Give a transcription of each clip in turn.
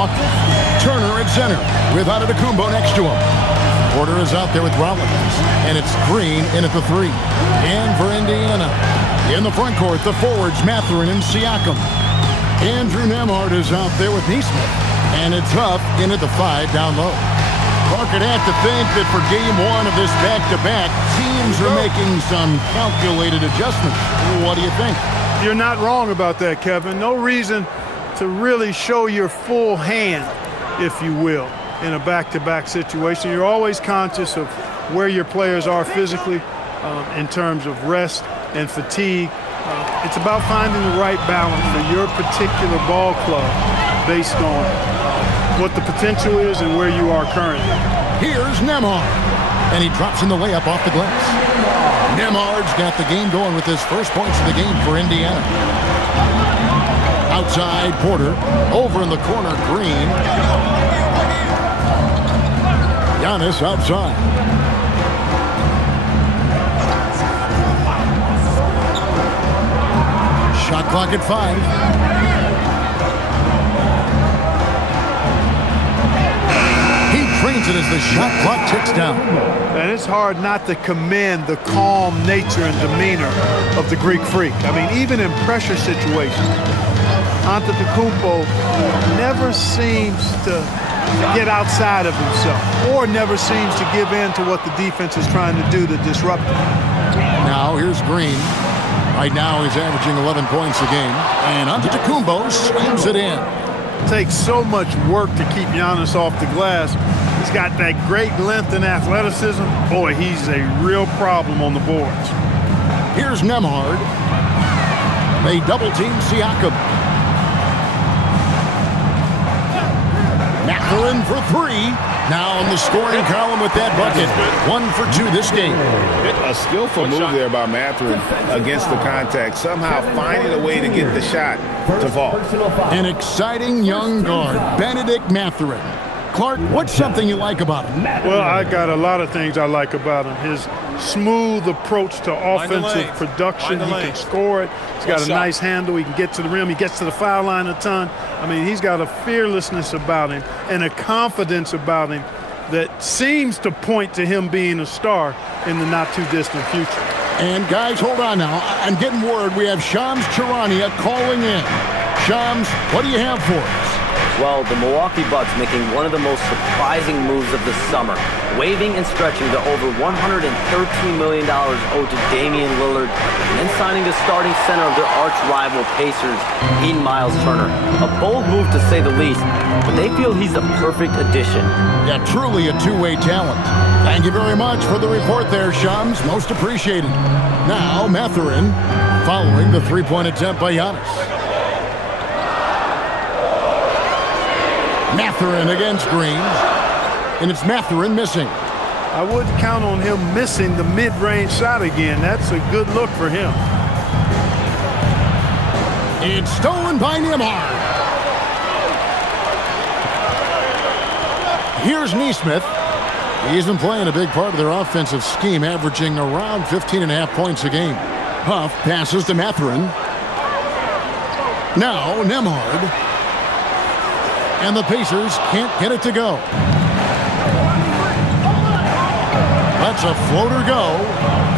Milwaukee. Turner at center with Antetokounmpo next to him. Porter is out there with Rollins, and it's Green in at the 3. And for Indiana, in the front court, the forwards Mathurin and Siakam. Andrew Nembhard is out there with Nesmith, and it's Huff in at the 5 down low. Clark would have to think that for game 1 of this back-to-back, teams are making some calculated adjustments. What do you think? You're not wrong about that, Kevin. No reason to really show your full hand, if you will, in a back-to-back situation. You're always conscious of where your players are physically in terms of rest and fatigue. It's about finding the right balance for your particular ball club based on what the potential is and where you are currently. Here's Nembhard, and he drops in the layup off the glass. Nembhard's got the game going with his first points of the game for Indiana. Outside, Porter. Over in the corner, Green. Giannis outside. Shot clock at 5. Trains it as the shot clock ticks down. And it's hard not to commend the calm nature and demeanor of the Greek Freak. I mean, even in pressure situations, Antetokounmpo never seems to get outside of himself or never seems to give in to what the defense is trying to do to disrupt him. Now here's Green. Right now he's averaging 11 points a game. And Antetokounmpo slams it in. It takes so much work to keep Giannis off the glass. He's got that great length and athleticism. Boy, he's a real problem on the boards. Here's Nembhard. They double-team Siakam. Mathurin for 3. Now in the scoring column with that bucket. 1 for 2 this game. A skillful move there by Mathurin against the contact. Somehow finding a way to get the shot to fall. An exciting young guard, Benedict Mathurin. Clark, what's something you like about him? Well, I got a lot of things I like about him. His smooth approach to offensive production. He can score it. He's got a nice handle. He can get to the rim. He gets to the foul line a ton. I mean, he's got a fearlessness about him and a confidence about him that seems to point to him being a star in the not-too-distant future. And, guys, hold on now. I'm getting word we have Shams Charania calling in. Shams, what do you have for us? Well, the Milwaukee Bucks making one of the most surprising moves of the summer, waiving and stretching to over $113 million owed to Damian Lillard, and then signing the starting center of their arch-rival Pacers in Miles Turner. A bold move to say the least, but they feel he's a perfect addition. Yeah, truly a two-way talent. Thank you very much for the report there, Shams. Most appreciated. Now, Mathurin following the three-point attempt by Giannis. Mathurin against Green, and it's Mathurin missing. I wouldn't count on him missing the mid-range shot again. That's a good look for him. It's stolen by Nembhard. Here's Nesmith. He's been playing a big part of their offensive scheme, averaging around 15.5 points a game. Huff passes to Mathurin. Now Nembhard. And the Pacers can't get it to go. That's a floater go.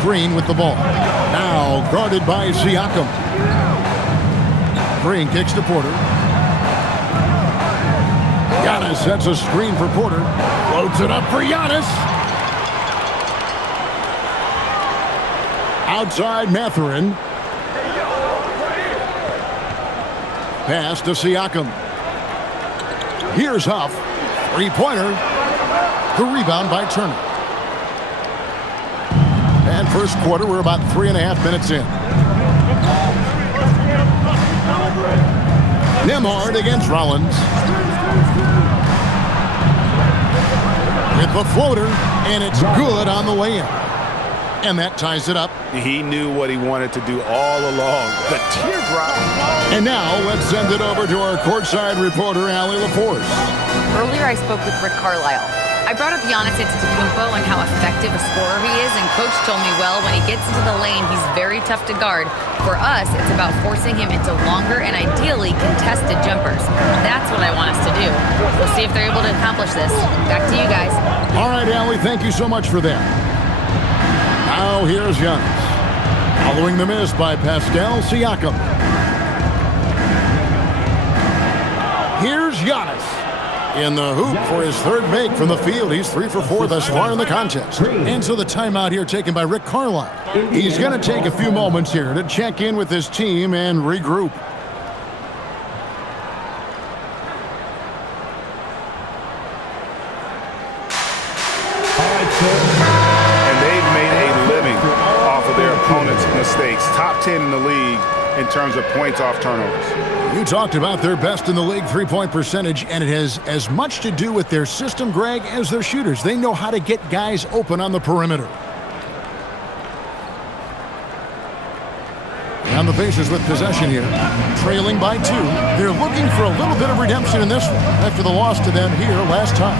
Green with the ball. Now guarded by Siakam. Green kicks to Porter. Giannis sets a screen for Porter. Floats it up for Giannis. Outside Mathurin. Pass to Siakam. Here's Huff. Three-pointer. The rebound by Turner. And first quarter, we're about 3.5 minutes in. Nembhard against Rollins. With the floater, and it's good on the way in. And that ties it up. He knew what he wanted to do all along. The teardrop. And now let's send it over to our courtside reporter, Allie LaForce. Earlier I spoke with Rick Carlisle. I I brought up Giannis Antetokounmpo and how effective a scorer he is, and Coach told me, well, when he gets into the lane, he's very tough to guard. For us, it's about forcing him into longer and ideally contested jumpers. That's what I want us to do. We'll see if they're able to accomplish this. Back to you guys. All right, Allie, thank you so much for that. Now here's Giannis. Following the miss by Pascal Siakam. Here's Giannis in the hoop for his third make from the field. He's 3 for 4 thus far in the contest. And so the timeout here taken by Rick Carlisle. He's going to take a few moments here to check in with his team and regroup. And they've made a living off of their opponents' mistakes. Top 10 in the league in terms of points off turnovers. You talked about their best in the league three-point percentage, and it has as much to do with their system, Greg, as their shooters. They know how to get guys open on the perimeter. And the Pacers with possession here, trailing by 2. They're looking for a little bit of redemption in this one after the loss to them here last time.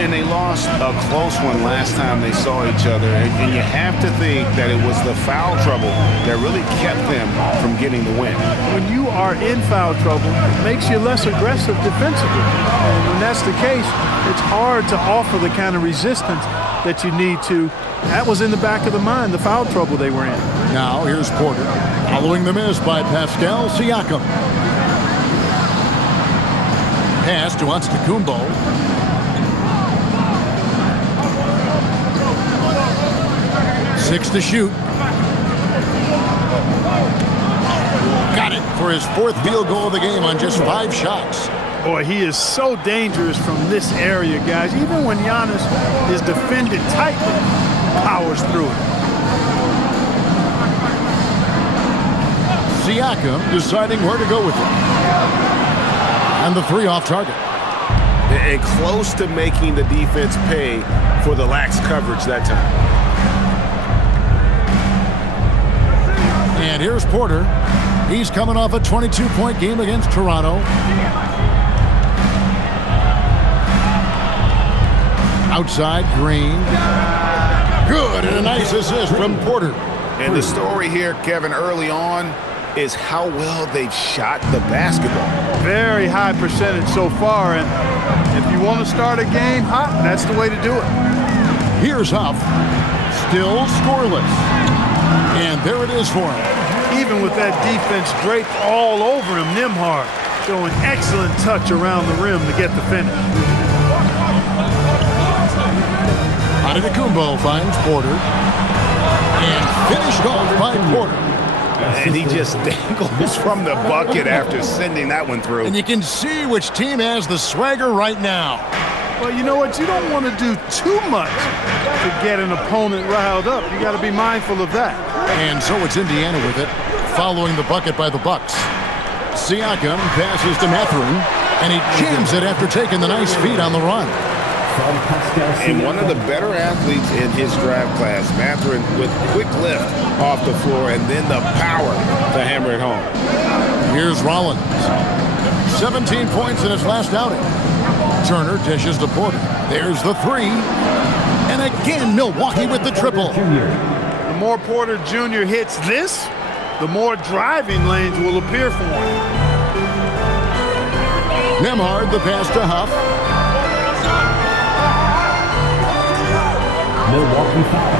And they lost a close one last time they saw each other. And you have to think that it was the foul trouble that really kept them from getting the win. When you are in foul trouble, it makes you less aggressive defensively. And when that's the case, it's hard to offer the kind of resistance that you need to. That was in the back of the mind, the foul trouble they were in. Now here's Porter, following the miss by Pascal Siakam. Pass to Antetokounmpo. Six to shoot. Got it for his 4th field goal of the game on just 5 shots. Boy, he is so dangerous from this area, guys. Even when Giannis is defended tightly, powers through it. Siakam deciding where to go with it. And the 3 off target. And close to making the defense pay for the lax coverage that time. And here's Porter. He's coming off a 22-point game against Toronto. Outside, Green. Good, and a nice assist from Porter. And the story here, Kevin, early on is how well they've shot the basketball. Very high percentage so far, and if you want to start a game hot, that's the way to do it. Here's Huff. Still scoreless. And there it is for him. Even with that defense draped all over him, Nembhard showing excellent touch around the rim to get the finish. Antetokounmpo finds Porter. And finished off by Porter. And he just dangles from the bucket after sending that one through. And you can see which team has the swagger right now. Well, you know what? You don't want to do too much to get an opponent riled up. You got to be mindful of that. And so it's Indiana with it, following the bucket by the Bucks. Siakam passes to Mathurin, and he jams it after taking the nice feed on the run. And one of the better athletes in his draft class, Mathurin, with quick lift off the floor and then the power to hammer it home. Here's Rollins. 17 points in his last outing. Turner dishes to Porter. There's the 3. And again, Milwaukee with the triple. The more Porter Jr. hits this, the more driving lanes will appear for him. Nembhard, the pass to Huff. Milwaukee foul.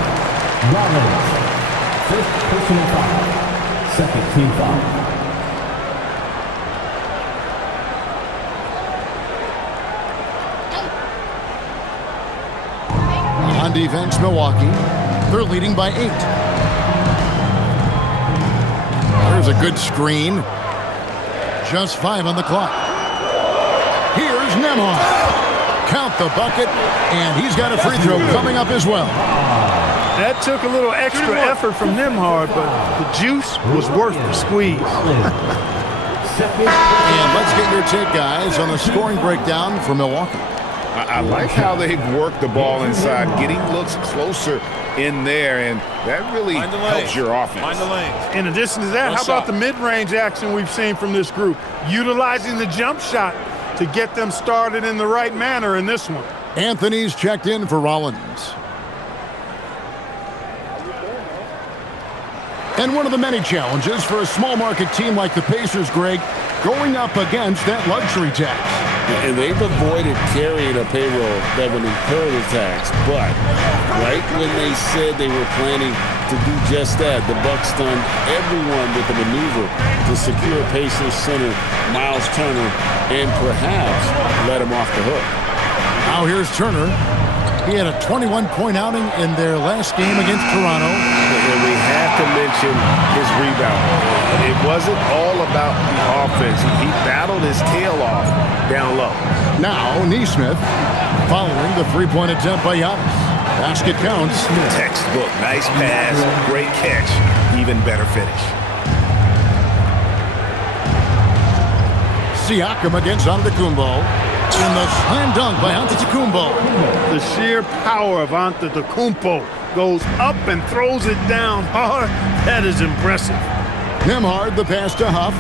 Rollins. First personal foul. Second team foul. On defense, Milwaukee. They're leading by 8. There's a good screen. Just 5 on the clock. Here's Nembhard. Count the bucket, and he's got a free throw coming up as well. That took a little extra effort from Nembhard, but the juice was worth the squeeze. And let's get your take, guys, on the scoring breakdown for Milwaukee. I like how they've worked the ball inside, getting looks closer in there, and that really helps your offense. In addition to that, how about the mid-range action we've seen from this group? Utilizing the jump shot to get them started in the right manner in this one. Anthony's checked in for Rollins. And one of the many challenges for a small market team like the Pacers, Greg, going up against that luxury tax. And they've avoided carrying a payroll that would incur the tax. But right when they said they were planning to do just that, the Bucks stunned everyone with a maneuver to secure Pacers center Miles Turner and perhaps let him off the hook. Now here's Turner. He had a 21-point outing in their last game against Toronto. And we have to mention his rebound. It wasn't all about the offense. He battled his tail off down low. Now Nesmith following the three-point attempt by Giannis. Basket counts. Textbook. Nice pass. Great catch. Even better finish. Siakam against Antetokounmpo. In the slam dunk by Antetokounmpo. The sheer power of Antetokounmpo goes up and throws it down hard. That is impressive. Nembhard the pass to Huff.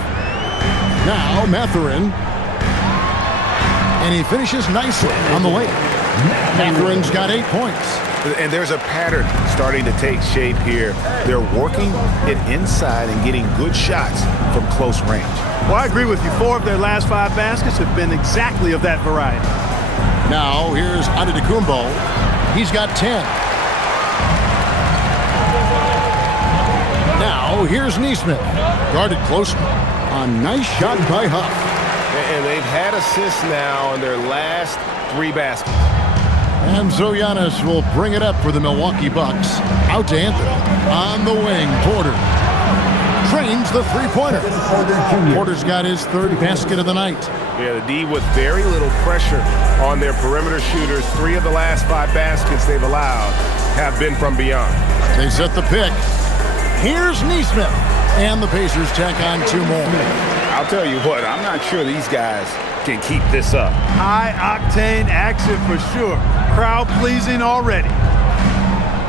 Now Mathurin. And he finishes nicely on the layup. Mathurin's got 8 points. And there's a pattern starting to take shape here. They're working it inside and getting good shots from close range. Well, I agree with you. 4 of their last 5 baskets have been exactly of that variety. Now here's Antetokounmpo. He's got 10. Now here's Nesmith. Guarded closely. A nice shot by Huff. And they've had assists now in their last 3 baskets. And so Giannis will bring it up for the Milwaukee Bucks. Out to Anthony. On the wing, Porter. Trains the three-pointer. Porter's got his 3rd basket of the night. Yeah, the D with very little pressure on their perimeter shooters. 3 of the last 5 baskets they've allowed have been from beyond. They set the pick. Here's Nesmith. And the Pacers tack on 2 more. I'll tell you what, I'm not sure these guys can keep this up. High-octane action for sure. Crowd-pleasing already.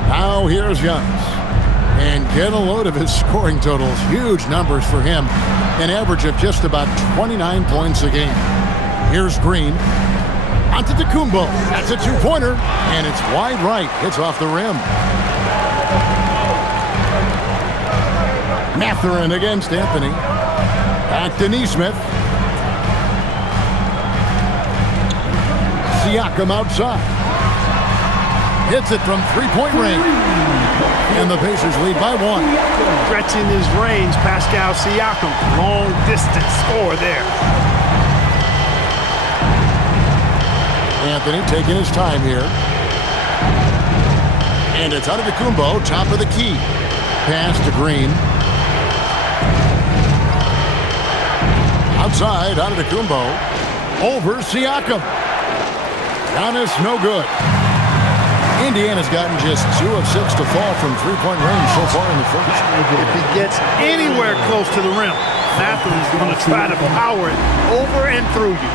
Now here's Giannis. And get a load of his scoring totals. Huge numbers for him. An average of just about 29 points a game. Here's Green. Antetokounmpo. That's a 2-pointer. And it's wide right. It's off the rim. Mathurin against Anthony. Back to Nesmith. Siakam outside. Hits it from 3-point range. And the Pacers lead by 1. Stretching his range, Pascal Siakam. Long distance score there. Anthony taking his time here. And it's Antetokounmpo, top of the key. Pass to Green. Outside, Antetokounmpo. Over Siakam. Giannis, no good. Indiana's gotten just 2 of 6 to fall from 3-point range so far in the first. If he gets anywhere close to the rim, Mathurin's going to try to power it over and through you.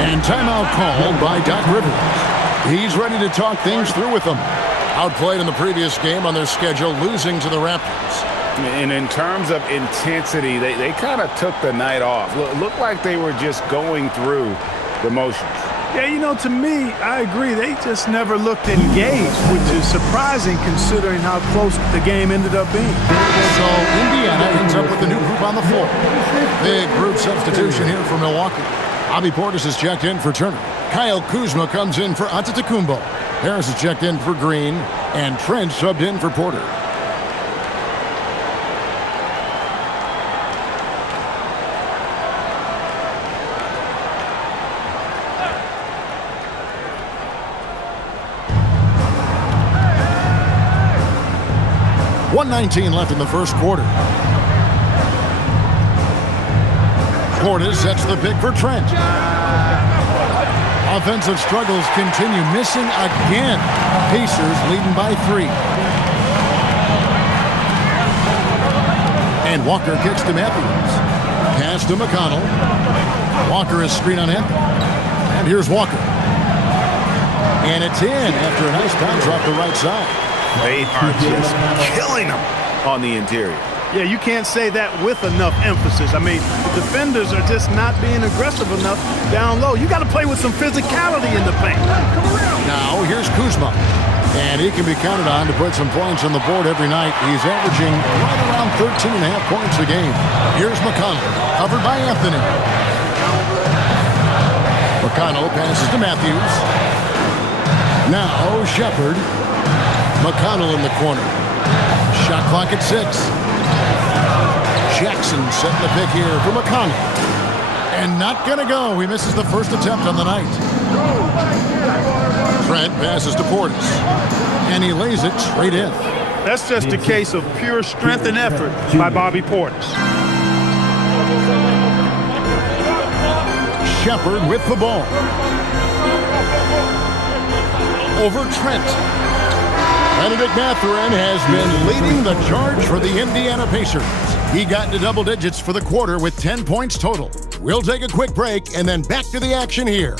And timeout called by Doc Rivers. He's ready to talk things through with them. Outplayed in the previous game on their schedule, losing to the Raptors. And in terms of intensity, they kind of took the night off. Looked like they were just going through the motions. Yeah, you know, to me, I agree. They just never looked engaged, which is surprising considering how close the game ended up being. So Indiana ends up with a new group on the floor. Big group substitution here for Milwaukee. Bobby Portis is checked in for Turner. Kyle Kuzma comes in for Antetokounmpo. Harris is checked in for Green. And Trent subbed in for Porter. .119 left in the first quarter. Portis sets the pick for Trent. Offensive struggles continue, missing again. Pacers leading by 3. And Walker kicks to Matthews. Pass to McConnell. Walker is screen on Anthony. And here's Walker. And it's in after a nice bounce off the right side. They are just killing them on the interior. Yeah, you can't say that with enough emphasis. I mean, the defenders are just not being aggressive enough down low. You got to play with some physicality in the paint. Now, here's Kuzma. And he can be counted on to put some points on the board every night. He's averaging right around 13.5 points a game. Here's McConnell, covered by Anthony. McConnell passes to Matthews. Now, Shepherd. McConnell in the corner. Shot clock at 6. Jackson setting the pick here for McConnell. And not going to go. He misses the first attempt on the night. Trent passes to Portis. And he lays it straight in. That's just a case of pure strength and effort by Bobby Portis. Shepherd with the ball. Over Trent. Benedict Mathurin has been leading the charge for the Indiana Pacers. He got into double digits for the quarter with 10 points total. We'll take a quick break and then back to the action here.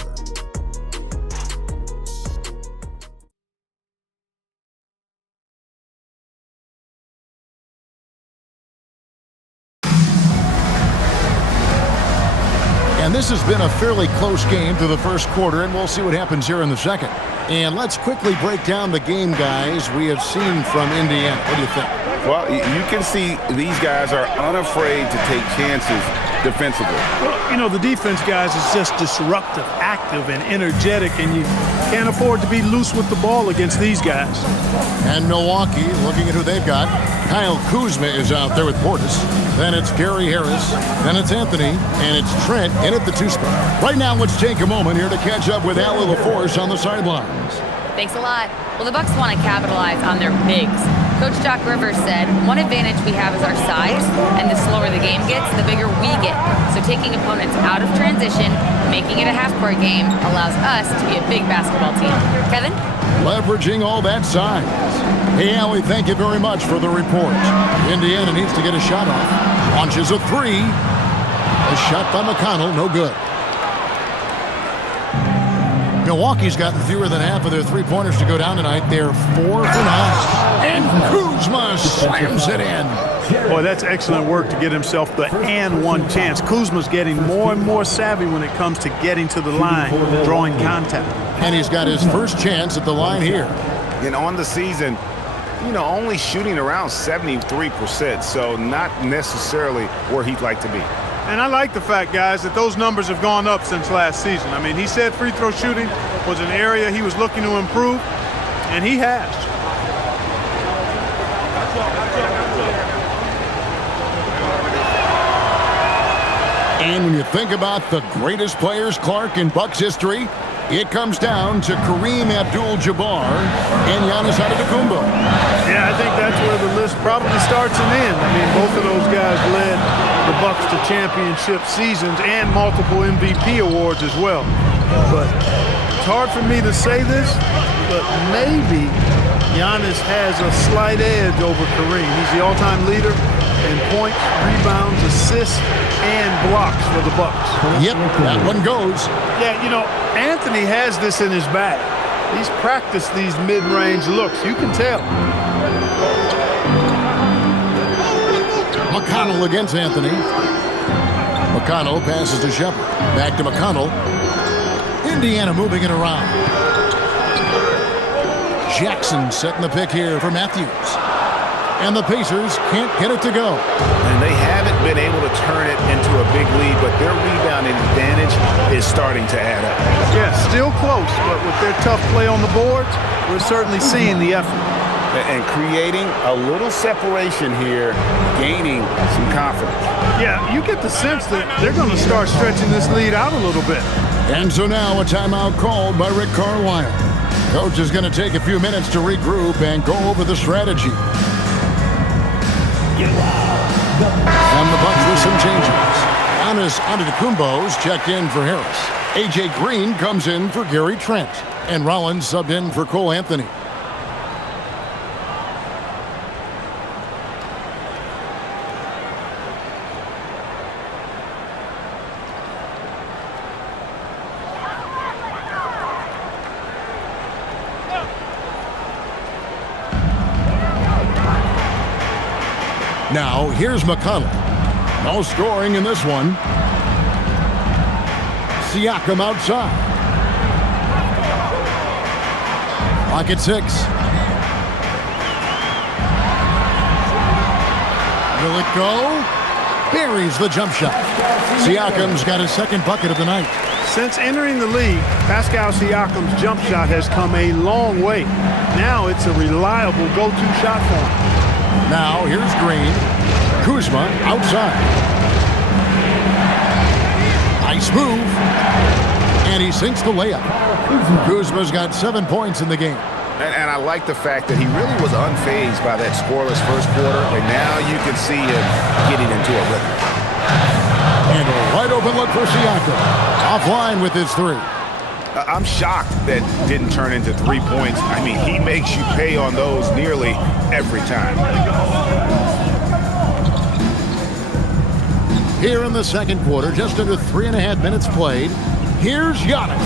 And this has been a fairly close game through the first quarter, and we'll see what happens here in the second. And let's quickly break down the game, guys, we have seen from Indiana. What do you think? Well, you can see these guys are unafraid to take chances defensively. Well, you know, the defense, guys, is just disruptive, active, and energetic, and you can't afford to be loose with the ball against these guys. And Milwaukee, looking at who they've got, Kyle Kuzma is out there with Portis. Then it's Gary Harris. Then it's Anthony. And it's Trent in at the 2 spot. Right now, let's take a moment here to catch up with Allie LaForce on the sidelines. Thanks a lot. Well, the Bucks want to capitalize on their bigs. Coach Doc Rivers said, one advantage we have is our size, and the slower the game gets, the bigger we get. So taking opponents out of transition, making it a half-court game, allows us to be a big basketball team. Kevin? Leveraging all that size. Hey, Allie, thank you very much for the report. Indiana needs to get a shot off. Launches a 3. A shot by McConnell, no good. Milwaukee's gotten fewer than half of their three-pointers to go down tonight. They're 4 for 9. And Kuzma slams it in. Boy, that's excellent work to get himself the and one chance. Kuzma's getting more and more savvy when it comes to getting to the line, drawing contact. And he's got his first chance at the line here. And on the season, you know, only shooting around 73%, so not necessarily where he'd like to be. And I like the fact, guys, that those numbers have gone up since last season. I mean, he said free throw shooting was an area he was looking to improve, and he has. And when you think about the greatest players, Clark, in Bucks history, it comes down to Kareem Abdul-Jabbar and Giannis Antetokounmpo. Yeah, I think that's where the list probably starts and ends. I mean, both of those guys led the Bucks to championship seasons and multiple MVP awards as well. But it's hard for me to say this, but maybe Giannis has a slight edge over Kareem. He's the all-time leader in points, rebounds, assists, and blocks for the Bucks. Yep, that one goes. Yeah, you know, Anthony has this in his bag. He's practiced these mid-range looks. You can tell. McConnell against Anthony. McConnell passes to Shepherd. Back to McConnell. Indiana moving it around. Jackson setting the pick here for Matthews. And the Pacers can't get it to go. And they haven't been able to turn it into a big lead, but their rebounding advantage is starting to add up. Yeah, still close, but with their tough play on the boards, we're certainly seeing the effort. And creating a little separation here, gaining some confidence. Yeah, you get the sense that they're going to start stretching this lead out a little bit. And so now a timeout called by Rick Carlisle. Coach is going to take a few minutes to regroup and go over the strategy. And the Bucks with some changes. Giannis Antetokounmpo's checked in for Harris. A.J. Green comes in for Gary Trent. And Rollins subbed in for Cole Anthony. Now, here's McConnell. No scoring in this one. Siakam outside. Clock at 6. Will it go? Buries the jump shot. Siakam's got his second bucket of the night. Since entering the league, Pascal Siakam's jump shot has come a long way. Now it's a reliable go-to shot for him. Now here's Green. Kuzma outside. Nice move. And he sinks the layup. Kuzma's got 7 points in the game. And I like the fact that he really was unfazed by that scoreless first quarter, and now you can see him getting into a rhythm. And a wide open look for Siakam. Offline with his 3. I'm shocked that didn't turn into 3 points. I mean, he makes you pay on those nearly every time. Here in the second quarter, just under 3.5 minutes played. Here's Giannis.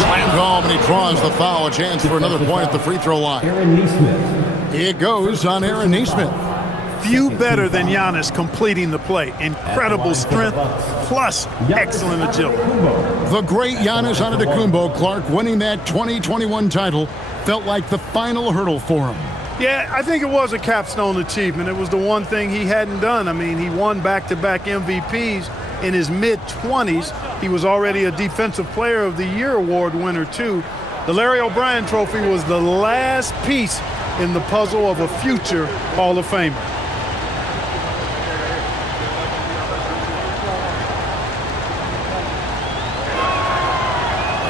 Slammed home, and he draws the foul. A chance for another point at the free throw line. Aaron Nesmith. It goes on Aaron Nesmith. Few better than Giannis completing the play. Incredible strength, plus excellent agility. The great Giannis Antetokounmpo, Clark, winning that 2021 title felt like the final hurdle for him. Yeah, I think it was a capstone achievement. It was the one thing he hadn't done. I mean, he won back-to-back MVPs in his mid-20s. He was already a Defensive Player of the Year award winner, too. The Larry O'Brien Trophy was the last piece in the puzzle of a future Hall of Famer.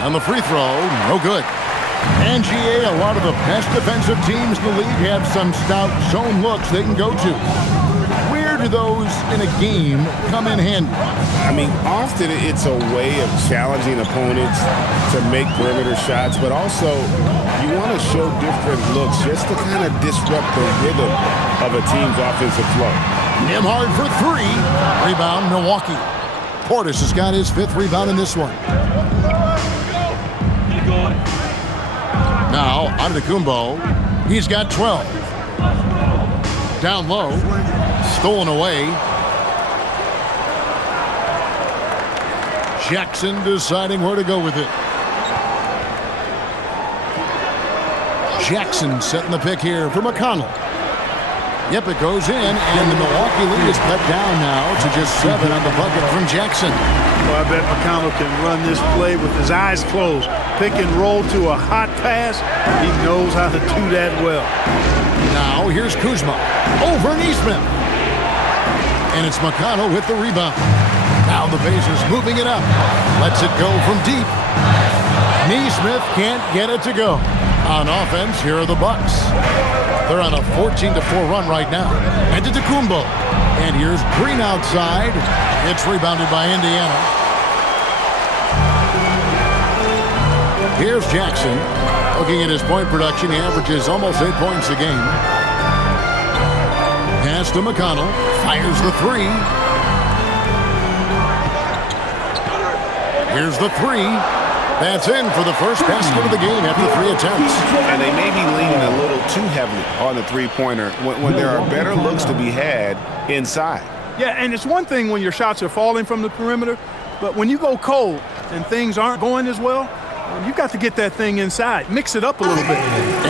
And the free throw, no good. And GA, a lot of the best defensive teams in the league have some stout zone looks they can go to. Where do those in a game come in handy? I mean, often it's a way of challenging opponents to make perimeter shots, but also you want to show different looks just to kind of disrupt the rhythm of a team's offensive flow. Nembhard for 3. Rebound, Milwaukee. Portis has got his 5th rebound in this one. Now, Antetokounmpo, he's got 12. Down low, stolen away. Jackson deciding where to go with it. Jackson setting the pick here for McConnell. Yep, it goes in, and the Milwaukee lead is cut down now to just 7 on the bucket from Jackson. Well, I bet McConnell can run this play with his eyes closed. Pick and roll to a hot pass. He knows how to do that well. Now, here's Kuzma. Over Nesmith. And it's McConnell with the rebound. Now the Pacers moving it up. Lets it go from deep. Nesmith can't get it to go. On offense, here are the Bucks. They're on a 14-4 run right now. Antetokounmpo. And here's Green outside. It's rebounded by Indiana. Here's Jackson. Looking at his point production, he averages almost 8 points a game. Pass to McConnell. Fires the 3. Here's the 3. That's in for the first basket of the game after 3 attempts. And they may be leaning a little too heavily on the three-pointer when there are better looks to be had inside. Yeah, and it's one thing when your shots are falling from the perimeter, but when you go cold and things aren't going as well, you've got to get that thing inside. Mix it up a little bit.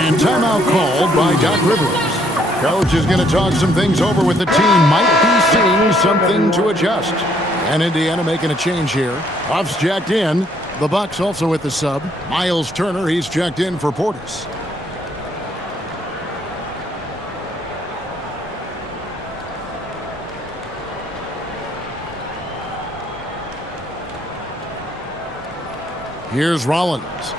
And timeout called by Doc Rivers. Coach is going to talk some things over with the team. Might be seeing something to adjust. And Indiana making a change here. Huff's jacked in. The Bucks also with the sub. Miles Turner, he's checked in for Portis. Here's Rollins.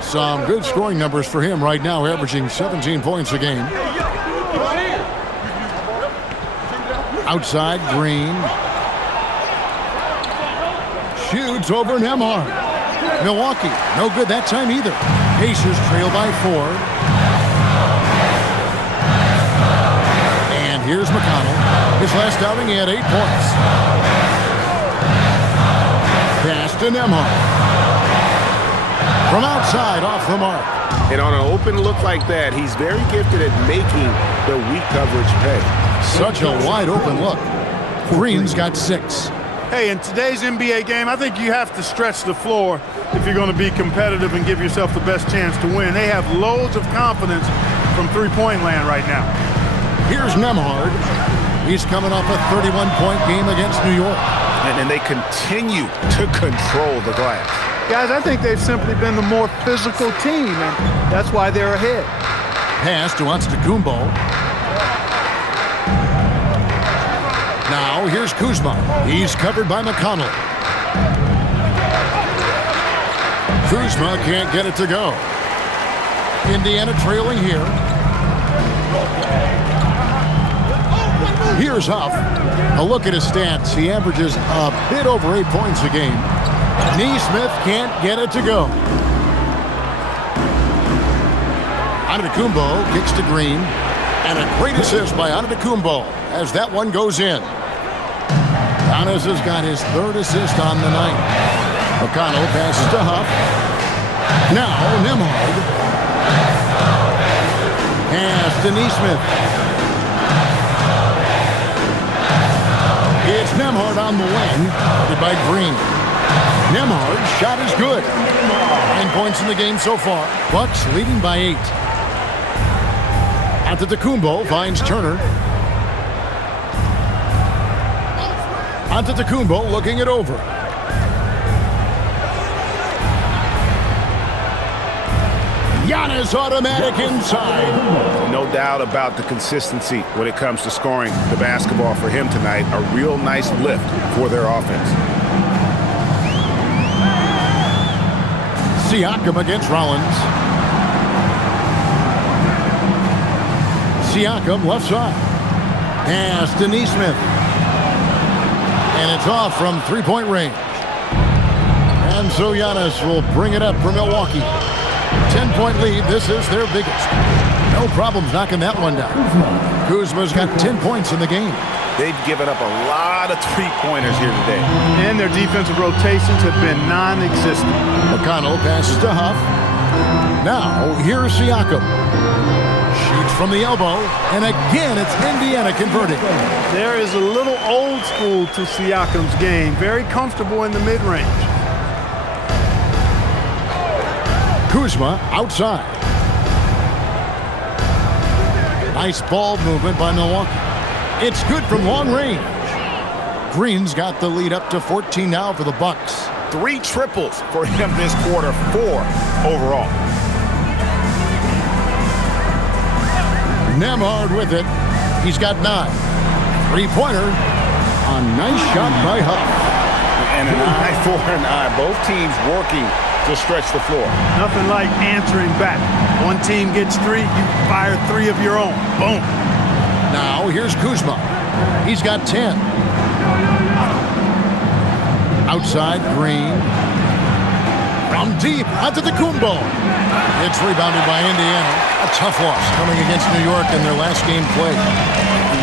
Some good scoring numbers for him right now, averaging 17 points a game. Outside, Green. Shoots over Nembhard. Milwaukee, no good that time either. Pacers trail by 4. And here's McConnell. His last outing, he had 8 points. Pass to Nembhard. From outside, off the mark. And on an open look like that, he's very gifted at making the weak coverage pay. Such a wide open look. Green's got 6. Hey, in today's NBA game, I think you have to stretch the floor if you're going to be competitive and give yourself the best chance to win. They have loads of confidence from three-point land right now. Here's Nembhard. He's coming off a 31-point game against New York. And they continue to control the glass. Guys, I think they've simply been the more physical team, and that's why they're ahead. Pass to Antetokounmpo. Now here's Kuzma. He's covered by McConnell. Kuzma can't get it to go. Indiana trailing here. Here's Huff. A look at his stats. He averages a bit over 8 points a game. Neesmith can't get it to go. Antetokounmpo kicks to Green. And a great assist by Antetokounmpo as that one goes in. Giannis has got his 3rd assist on the night. McConnell passes to Huff. Now Nembhard. Pass to Neesmith. It's Nembhard on the wing, guarded by Green. Nembhard's shot is good. 9 points in the game so far. Bucks leading by 8. Antetokounmpo finds Turner. Antetokounmpo looking it over. Giannis automatic inside. No doubt about the consistency when it comes to scoring the basketball for him tonight. A real nice lift for their offense. Siakam against Rollins. Siakam left side. Pass to Neesmith. And it's off from three-point range. And so Giannis will bring it up for Milwaukee. 10-point lead. This is their biggest. No problems knocking that one down. Kuzma's got 10 points in the game. They've given up a lot of three-pointers here today. And their defensive rotations have been non-existent. McConnell passes to Huff. Now, here's Siakam. Shoots from the elbow. And again, it's Indiana converting. There is a little old school to Siakam's game. Very comfortable in the mid-range. Kuzma outside. Nice ball movement by Milwaukee. It's good from long range. Green's got the lead up to 14 now for the Bucks. 3 triples for him this quarter, 4 overall. Nembhard with it. He's got 9. Three-pointer. A nice shot by Huff. And an eye for an eye. Both teams working to stretch the floor. Nothing like answering back. One team gets 3, you fire 3 of your own. Boom. Now here's Kuzma. He's got 10. Outside Green. From deep Antetokounmpo. It's rebounded by Indiana. A tough loss coming against New York in their last game played.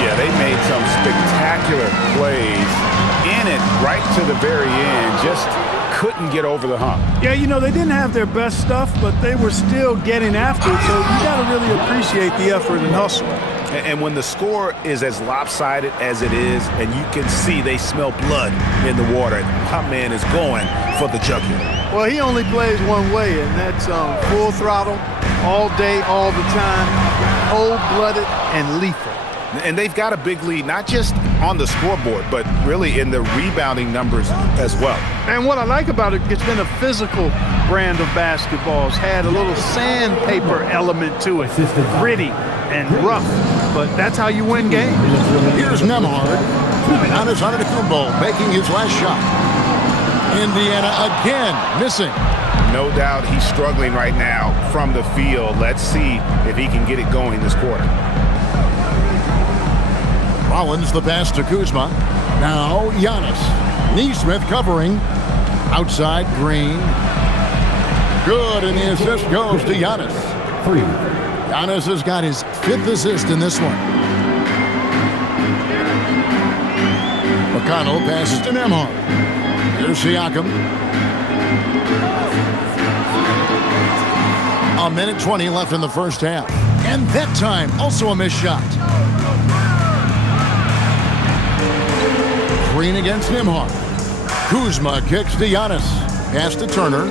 Yeah, they made some spectacular plays in it right to the very end. Just couldn't get over the hump. Yeah, you know, they didn't have their best stuff, but they were still getting after it, so you got to really appreciate the effort and hustle. And when the score is as lopsided as it is, and you can see they smell blood in the water, my man is going for the jugular. Well, he only plays one way, and that's full throttle, all day, all the time, cold-blooded and lethal. And they've got a big lead, not just on the scoreboard, but really in the rebounding numbers as well. And what I like about it, it's been a physical brand of basketball. It's had a little sandpaper element to it, gritty and rough, but that's how you win games. Here's Nembhard. Giannis Antetokounmpo making his last shot. Indiana again missing. No doubt he's struggling right now from the field. Let's see if he can get it going this quarter. Rollins the pass to Kuzma. Now Giannis. Neesmith covering. Outside Green. Good, and the assist goes to Giannis. 3. Giannis has got his 5th assist in this one. McConnell passes to Nembhard. Here's Siakam. A minute 20 left in the first half. And that time, also a missed shot. Green against Nembhard. Kuzma kicks to Giannis. Pass to Turner.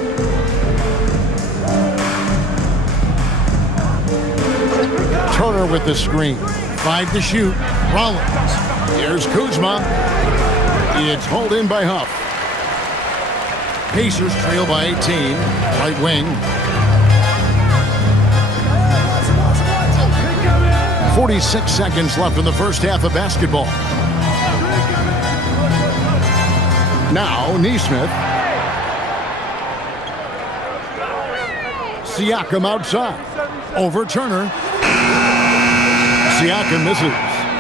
Turner with the screen. 5 to shoot. Rollins. Here's Kuzma. It's hauled in by Huff. Pacers trail by 18. Right wing. 46 seconds left in the first half of basketball. Now, Nesmith. Siakam outside. Over Turner. Siakam misses.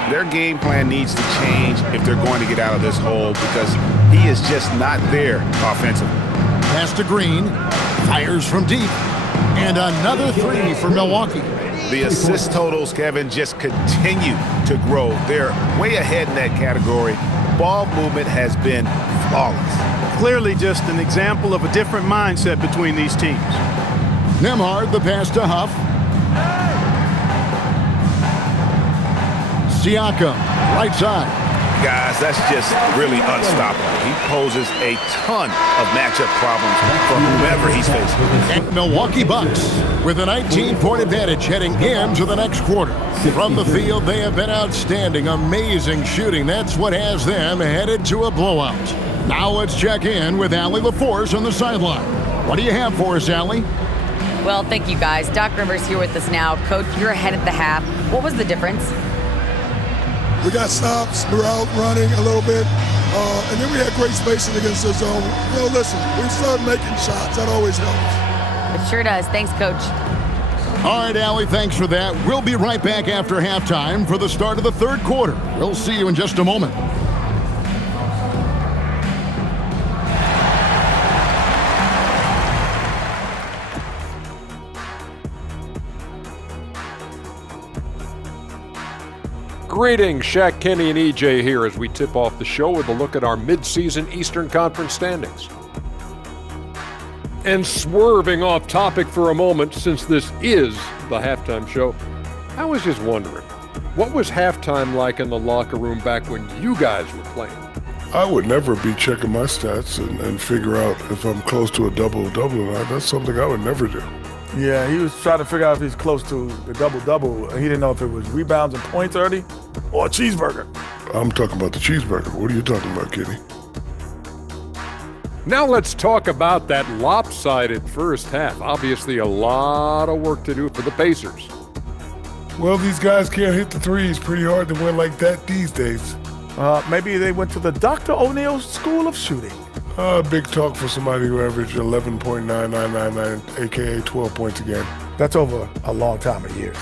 Their game plan needs to change if they're going to get out of this hole because he is just not there offensively. Pass to Green. Fires from deep. And another three for Milwaukee. The assist totals, Kevin, just continue to grow. They're way ahead in that category. Ball movement has been flawless. Clearly just an example of a different mindset between these teams. Nembhard, the pass to Huff. Siakam, right side. Guys, that's just really unstoppable. He poses a ton of matchup problems for whomever he's facing. And Milwaukee Bucks with a 19-point advantage heading into the next quarter. From the field, they have been outstanding. Amazing shooting. That's what has them headed to a blowout. Now let's check in with Allie LaForce on the sideline. What do you have for us, Allie? Well, thank you, guys. Doc Rivers here with us now. Coach, you're ahead at the half. What was the difference? We got stops, we're out running a little bit, and then we had great spacing against the zone. You know, listen, we started making shots. That always helps. It sure does. Thanks, Coach. All right, Allie, thanks for that. We'll be right back after halftime for the start of the third quarter. We'll see you in just a moment. Greetings, Shaq, Kenny, and EJ here as we tip off the show with a look at our mid-season Eastern Conference standings. And swerving off topic for a moment, since this is the halftime show, I was just wondering, what was halftime like in the locker room back when you guys were playing? I would never be checking my stats and figure out if I'm close to a double-double or not. That's something I would never do. Yeah, he was trying to figure out if he's close to the double-double. He didn't know if it was rebounds and points early or a cheeseburger. I'm talking about the cheeseburger. What are you talking about, Kenny? Now let's talk about that lopsided first half. Obviously a lot of work to do for the Pacers. Well, these guys can't hit the threes. Pretty hard to win like that these days. Maybe they went to the Dr. O'Neil School of Shooting. Big talk for somebody who averaged 11.9999, a.k.a. 12 points a game. That's over a long time of years.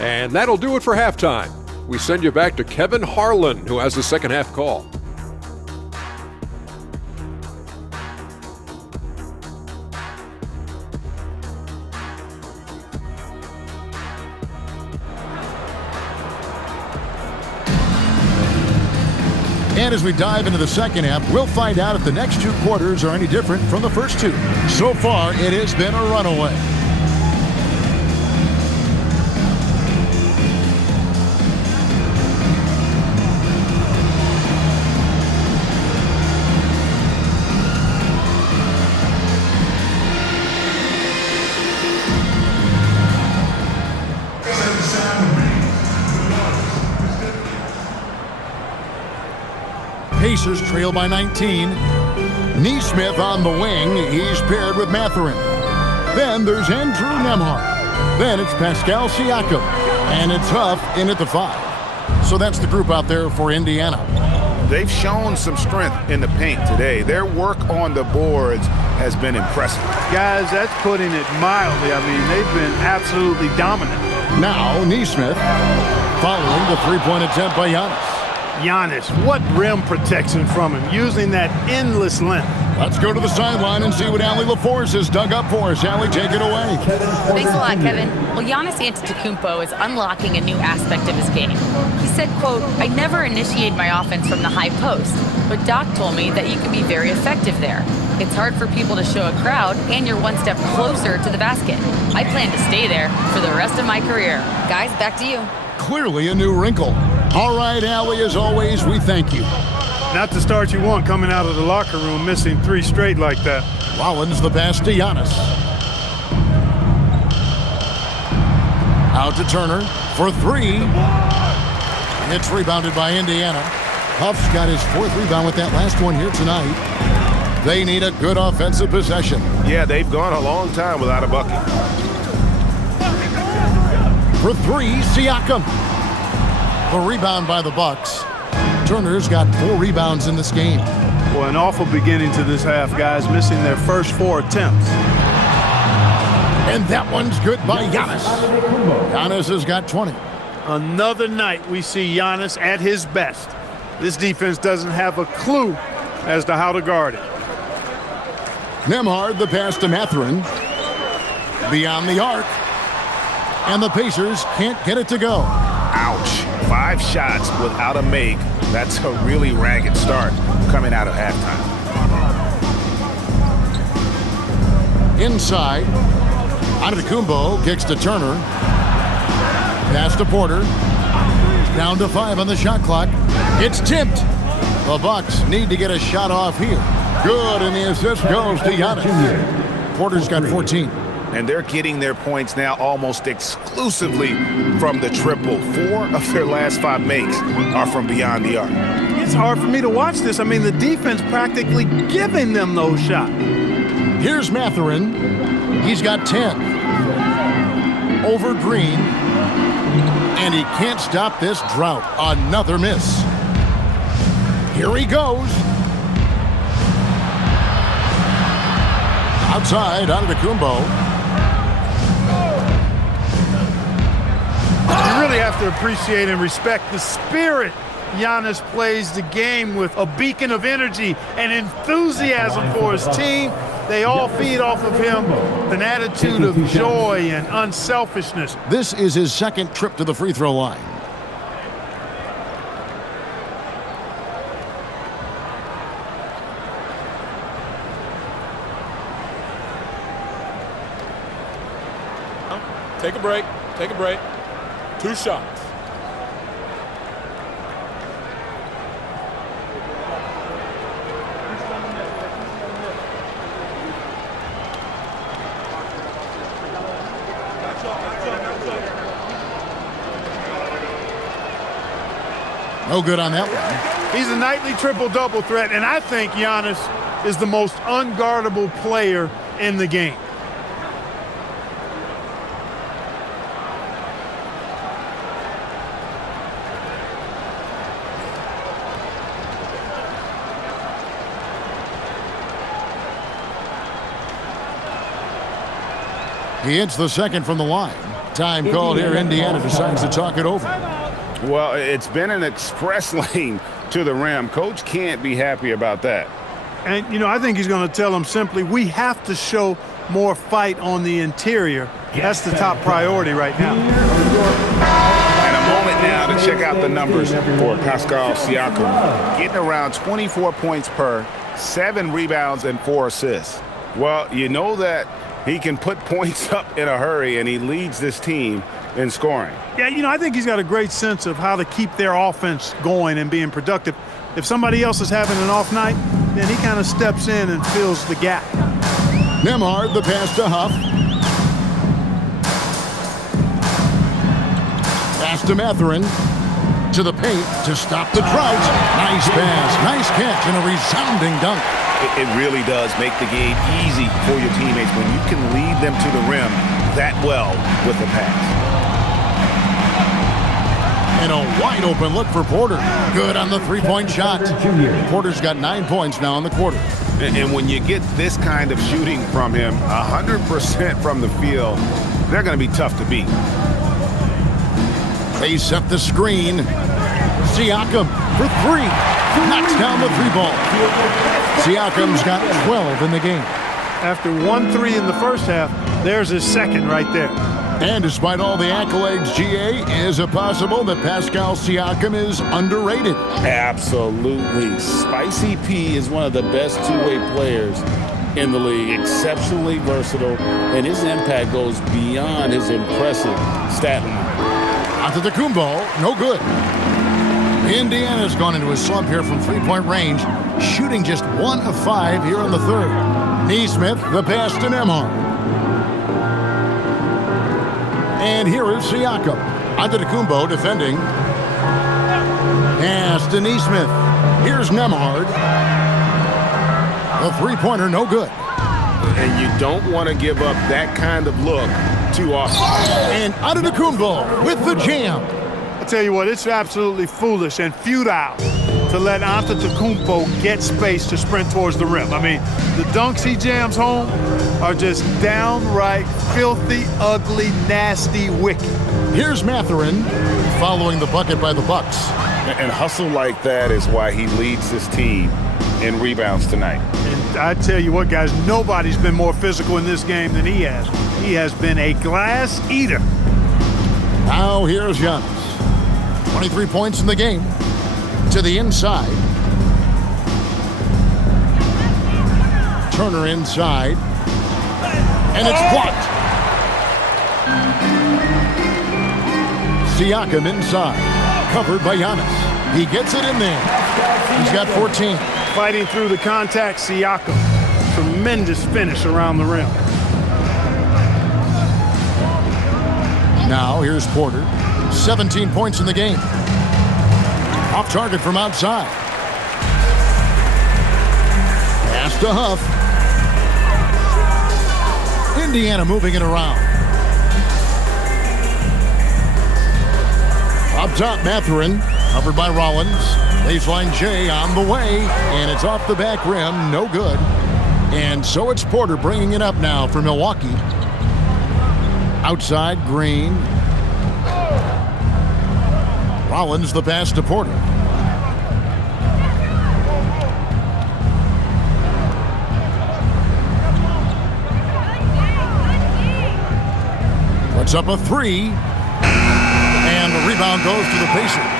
And that'll do it for halftime. We send you back to Kevin Harlan, who has the second half call. And as we dive into the second half, we'll find out if the next two quarters are any different from the first two. So far, it has been a runaway. Pacers trail by 19. Nesmith on the wing. He's paired with Mathurin. Then there's Andrew Nembhard. Then it's Pascal Siakam. And it's Huff in at the 5. So that's the group out there for Indiana. They've shown some strength in the paint today. Their work on the boards has been impressive. Guys, that's putting it mildly. I mean, they've been absolutely dominant. Now Nesmith following the three-point attempt by Giannis. Giannis, what rim protection from him, using that endless length. Let's go to the sideline and see what Allie LaForce has dug up for us. Allie, take it away. Thanks a lot, Kevin. Well, Giannis Antetokounmpo is unlocking a new aspect of his game. He said, quote, "I never initiate my offense from the high post, but Doc told me that you can be very effective there. It's hard for people to show a crowd, and you're one step closer to the basket. I plan to stay there for the rest of my career." Guys, back to you. Clearly a new wrinkle. All right, Allie, as always, we thank you. Not the start you want coming out of the locker room, missing 3 straight like that. Rollins the pass to Giannis. Out to Turner for 3. It's rebounded by Indiana. Huff's got his 4th rebound with that last one here tonight. They need a good offensive possession. Yeah, they've gone a long time without a bucket. For 3, Siakam. The rebound by the Bucks. Turner's got 4 rebounds in this game. Well, an awful beginning to this half, guys, missing their first 4 attempts. And that one's good by Giannis. Giannis has got 20. Another night we see Giannis at his best. This defense doesn't have a clue as to how to guard it. Nembhard the pass to Mathurin. Beyond the arc. And the Pacers can't get it to go. Ouch. 5 shots without a make. That's a really ragged start coming out of halftime. Inside. Antetokounmpo kicks to Turner. Pass to Porter. Down to 5 on the shot clock. It's tipped. The Bucks need to get a shot off here. Good, and the assist goes to Giannis. Porter's got 14. And they're getting their points now almost exclusively from the triple. 4 of their last 5 makes are from beyond the arc. It's hard for me to watch this. I mean, the defense practically giving them those shots. Here's Mathurin. He's got 10. Over Green. And he can't stop this drought. Another miss. Here he goes. Outside, Antetokounmpo. You really have to appreciate and respect the spirit Giannis plays the game with, a beacon of energy and enthusiasm for his team. They all feed off of him, an attitude of joy and unselfishness. This is his 2nd trip to the free throw line. Take a break. Take a break. 2 shots. No good on that one. He's a nightly triple-double threat, and I think Giannis is the most unguardable player in the game. He hits the 2nd from the line. Time called here. Indiana decides to talk it over. Well, it's been an express lane to the rim. Coach can't be happy about that. And, you know, I think he's going to tell them simply, we have to show more fight on the interior. That's the top priority right now. And a moment now to check out the numbers for Pascal Siakam. Getting around 24 points per, 7 rebounds, and 4 assists. Well, you know that he can put points up in a hurry, and he leads this team in scoring. Yeah, you know, I think he's got a great sense of how to keep their offense going and being productive. If somebody else is having an off night, then he kind of steps in and fills the gap. Nembhard, the pass to Huff. Pass to Mathurin. To the paint to stop the drought. Nice pass, nice catch, and a resounding dunk. It really does make the game easy for your teammates when you can lead them to the rim that well with the pass. And a wide open look for Porter. Good on the 3-point shot. Porter's got 9 points now in the quarter. And when you get this kind of shooting from him, 100% from the field, they're going to be tough to beat. They set the screen. Siakam for 3. Knocks down the 3-ball. Siakam's got 12 in the game. After 1-3 in the first half, there's his 2nd right there. And despite all the accolades, GA, is it possible that Pascal Siakam is underrated? Absolutely. Spicy P is one of the best two-way players in the league. Exceptionally versatile, and his impact goes beyond his impressive stat line. Antetokounmpo, no good. Indiana's gone into a slump here from three-point range, shooting just 1 of 5 here in the third. Neesmith, the pass to Nembhard. And here is Siakam. Antetokounmpo defending. Pass to Neesmith. Here's Nembhard. The three-pointer, no good. And you don't want to give up that kind of look too often. And Antetokounmpo with the jam. I tell you what, it's absolutely foolish and futile to let Antetokounmpo get space to sprint towards the rim. I mean, the dunks he jams home are just downright filthy, ugly, nasty, wicked. Here's Mathurin following the bucket by the Bucks. And hustle like that is why he leads this team in rebounds tonight. And I tell you what, guys, nobody's been more physical in this game than he has. He has been a glass eater. Now here's Giannis. 23 points in the game. To the inside. Turner inside. And it's blocked. Siakam inside. Covered by Giannis. He gets it in there. He's got 14. Fighting through the contact, Siakam. Tremendous finish around the rim. Now here's Porter. 17 points in the game. Off target from outside. Pass to Huff. Indiana moving it around. Up top, Mathurin. Covered by Rollins. Baseline J on the way. And it's off the back rim. No good. And so it's Porter bringing it up now for Milwaukee. Outside, Green. Rollins the pass to Porter. Puts up a three. And the rebound goes to the Pacers.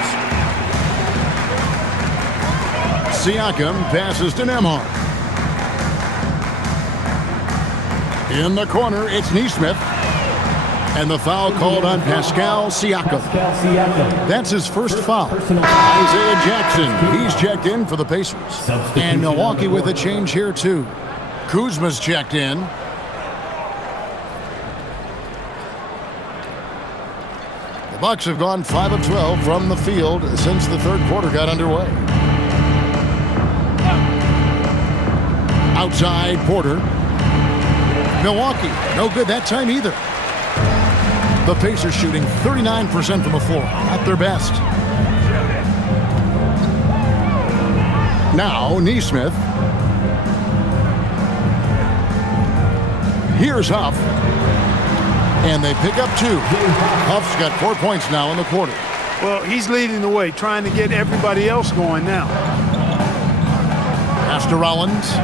Siakam passes to Nembhard. In the corner, it's Neesmith. And the foul called on Pascal Siakam. That's his first foul. Isaiah Jackson, he's checked in for the Pacers. And Milwaukee with a change here too. Kuzma's checked in. The Bucks have gone 5 of 12 from the field since the third quarter got underway. Outside, Porter. Milwaukee, no good that time either. The Pacers shooting 39% from the floor, at their best. Now, Neesmith. Here's Huff. And they pick up 2. Huff's got 4 points now in the quarter. Well, he's leading the way, trying to get everybody else going now. Pass to Rollins.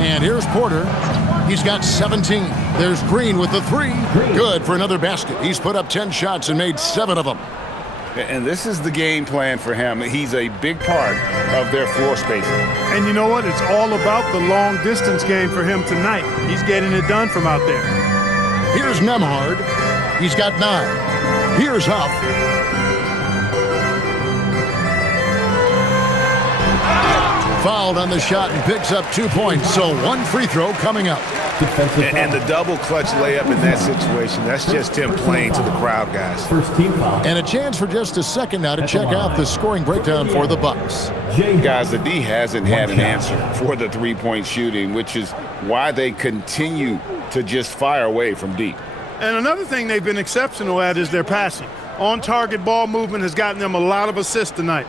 And here's Porter. He's got 17. There's Green with the 3. Good for another basket. He's put up 10 shots and made 7 of them. And this is the game plan for him. He's a big part of their floor spacing. And you know what? It's all about the long distance game for him tonight. He's getting it done from out there. Here's Nembhard. He's got 9. Here's Huff. Fouled on the shot and picks up 2 points. So 1 free throw coming up. And the double clutch layup in that situation, that's just him playing to the crowd, guys. First team foul. And a chance for just a second now to check out the scoring breakdown for the Bucks. Guys, the D hasn't had an answer for the three-point shooting, which is why they continue to just fire away from deep. And another thing they've been exceptional at is their passing. On-target ball movement has gotten them a lot of assists tonight.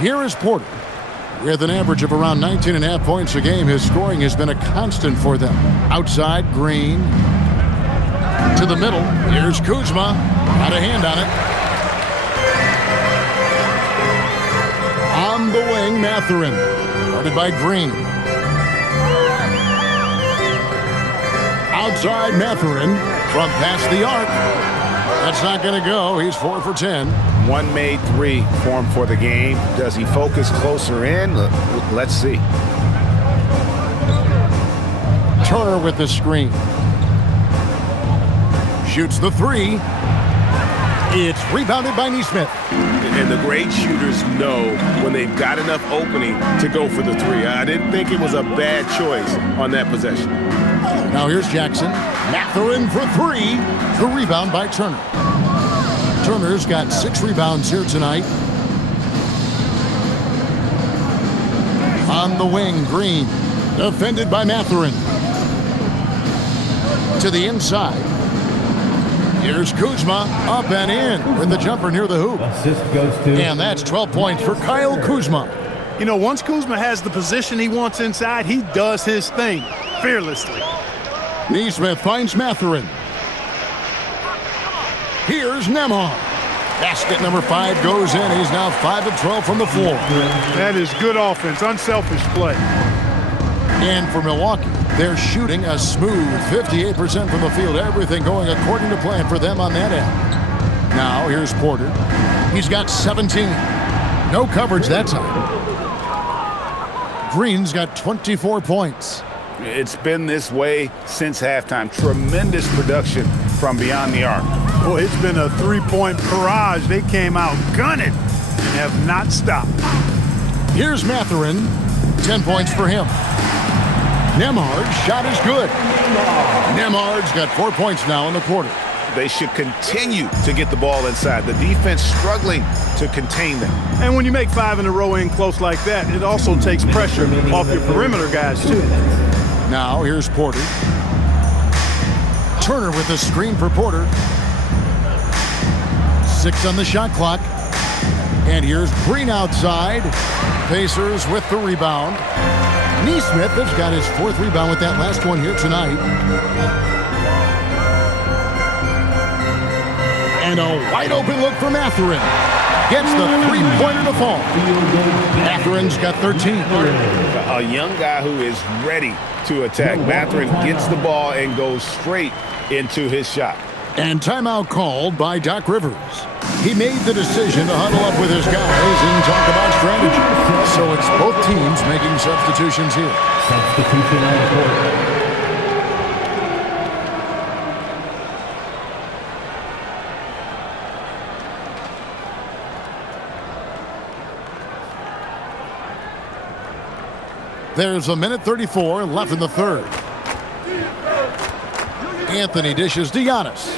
Here is Porter. With an average of around 19.5 points a game, his scoring has been a constant for them. Outside, Green. To the middle. Here's Kuzma. Got a hand on it. On the wing, Mathurin. Guarded by Green. Outside, Mathurin. From past the arc. That's not going to go. He's 4 for 10. One made three for him for the game. Does he focus closer in? Let's see. Turner with the screen. Shoots the three. It's rebounded by Neesmith. And the great shooters know when they've got enough opening to go for the three. I didn't think it was a bad choice on that possession. Now here's Jackson. Mathurin for three. The rebound by Turner. Turner's got 6 rebounds here tonight. On the wing, Green. Defended by Mathurin. To the inside. Here's Kuzma, up and in with the jumper near the hoop. Assist goes to. And that's 12 points for Kyle Kuzma. You know, once Kuzma has the position he wants inside, he does his thing fearlessly. Neesmith finds Mathurin. Here's Nembhard. Basket number 5 goes in. He's now 5 of 12 from the floor. That is good offense, unselfish play. And for Milwaukee, they're shooting a smooth 58% from the field. Everything going according to plan for them on that end. Now, here's Porter. He's got 17. No coverage that time. Green's got 24 points. It's been this way since halftime. Tremendous production from beyond the arc. Boy, it's been a three-point barrage. They came out gunning and have not stopped. Here's Mathurin. 10 points for him. Nembhard's shot is good. Nembhard's got 4 points now in the quarter. They should continue to get the ball inside. The defense struggling to contain them. And when you make 5 in a row in close like that, it also takes pressure off your perimeter guys, too. Now, here's Porter. Turner with the screen for Porter. 6 on the shot clock. And here's Green outside. Pacers with the rebound. Neesmith has got his 4th rebound with that last one here tonight. And a wide open look for Mathurin. Gets the three-pointer to fall. Mathurin's got 13. A young guy who is ready to attack. Mathurin gets the ball and goes straight into his shot. And timeout called by Doc Rivers. He made the decision to huddle up with his guys and talk about strategy. So it's both teams making substitutions here. Substitution on the court. There's 1:34 left in the third. Anthony dishes to Giannis.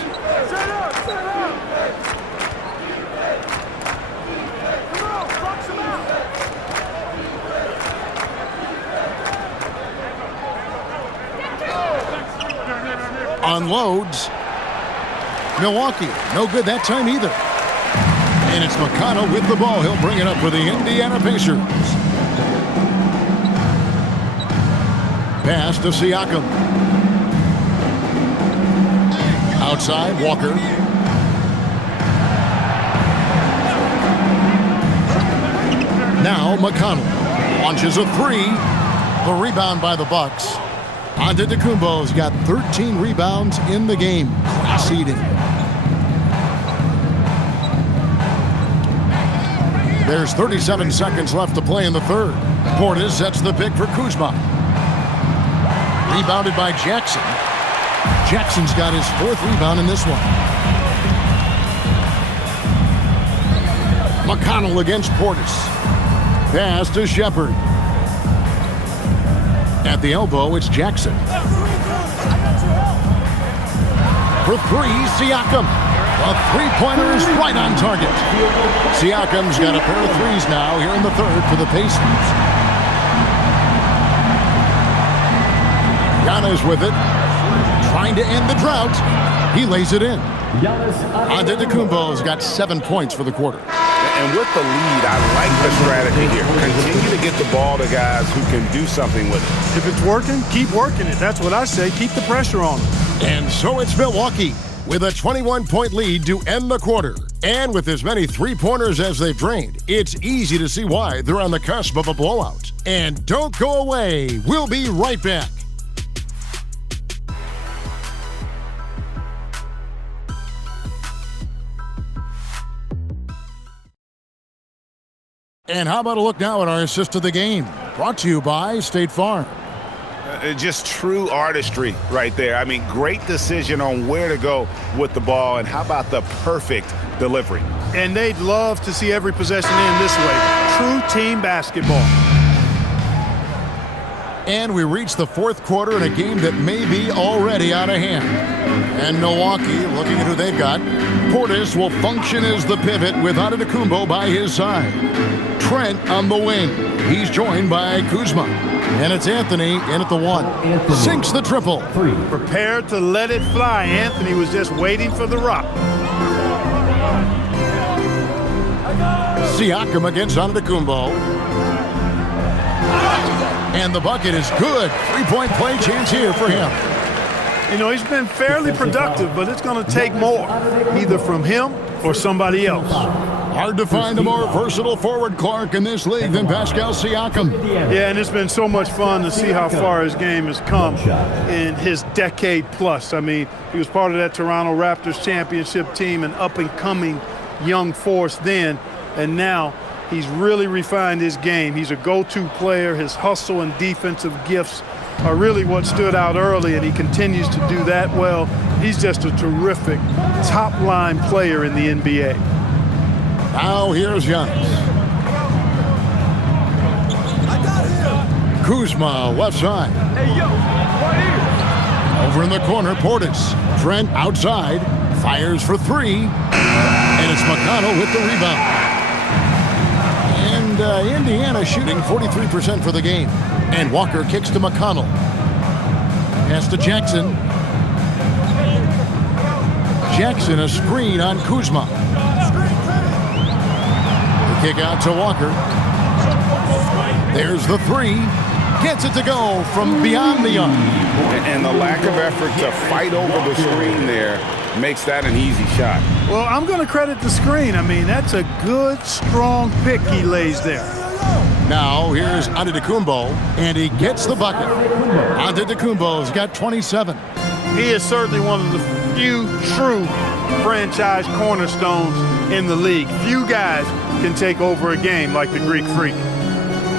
Unloads. Milwaukee, no good that time either. And it's McConnell with the ball. He'll bring it up for the Indiana Pacers. Pass to Siakam. Outside, Walker. Now McConnell launches a three. The rebound by the Bucks. Antetokounmpo's got 13 rebounds in the game. Class eating. There's 37 seconds left to play in the third. Portis sets the pick for Kuzma. Rebounded by Jackson. Jackson's got his 4th rebound in this one. McConnell against Portis. Pass to Shepard. At the elbow, it's Jackson. For 3, Siakam. A three-pointer is right on target. Siakam's got a pair of threes now here in the third for the Pacers. Giannis with it. Trying to end the drought. He lays it in. Antetokounmpo's got 7 points for the quarter. And with the lead, I like the strategy here. Continue to get the ball to guys who can do something with it. If it's working, keep working it. That's what I say. Keep the pressure on them. And so it's Milwaukee with a 21-point lead to end the quarter. And with as many three-pointers as they've drained, it's easy to see why they're on the cusp of a blowout. And don't go away. We'll be right back. And how about a look now at our assist of the game? Brought to you by State Farm. Just true artistry right there. I mean, great decision on where to go with the ball, and how about the perfect delivery? And they'd love to see every possession end this way. True team basketball. And we reach the fourth quarter in a game that may be already out of hand. And Milwaukee, looking at who they've got, Portis will function as the pivot with Antetokounmpo by his side. Trent on the wing. He's joined by Kuzma. And it's Anthony in at the one. Sinks the triple. Prepared to let it fly. Anthony was just waiting for the rock. Siakam against Antetokounmpo. And the bucket is good. Three-point play chance here for him. You know, he's been fairly productive, but it's going to take more, either from him or somebody else. Hard to find a more versatile forward, Clark, in this league than Pascal Siakam. Yeah, and it's been so much fun to see how far his game has come in his decade plus. I mean, he was part of that Toronto Raptors championship team, an up-and-coming young force then, and now he's really refined his game. He's a go-to player. His hustle and defensive gifts are really what stood out early, and he continues to do that well. He's just a terrific top-line player in the NBA. Now here's Giannis. Kuzma, left side. Over in the corner, Portis. Trent outside, fires for three, and it's McConnell with the rebound. And Indiana shooting 43% for the game. And Walker kicks to McConnell. Pass to Jackson. Jackson, a screen on Kuzma. The kick out to Walker. There's the three. Gets it to go from beyond the arc. And the lack of effort to fight over the screen there makes that an easy shot. Well, I'm going to credit the screen. I mean, that's a good, strong pick he lays there. Now, here's Antetokounmpo, and he gets the bucket. Antetokounmpo's got 27. He is certainly one of the few true franchise cornerstones in the league. Few guys can take over a game like the Greek Freak.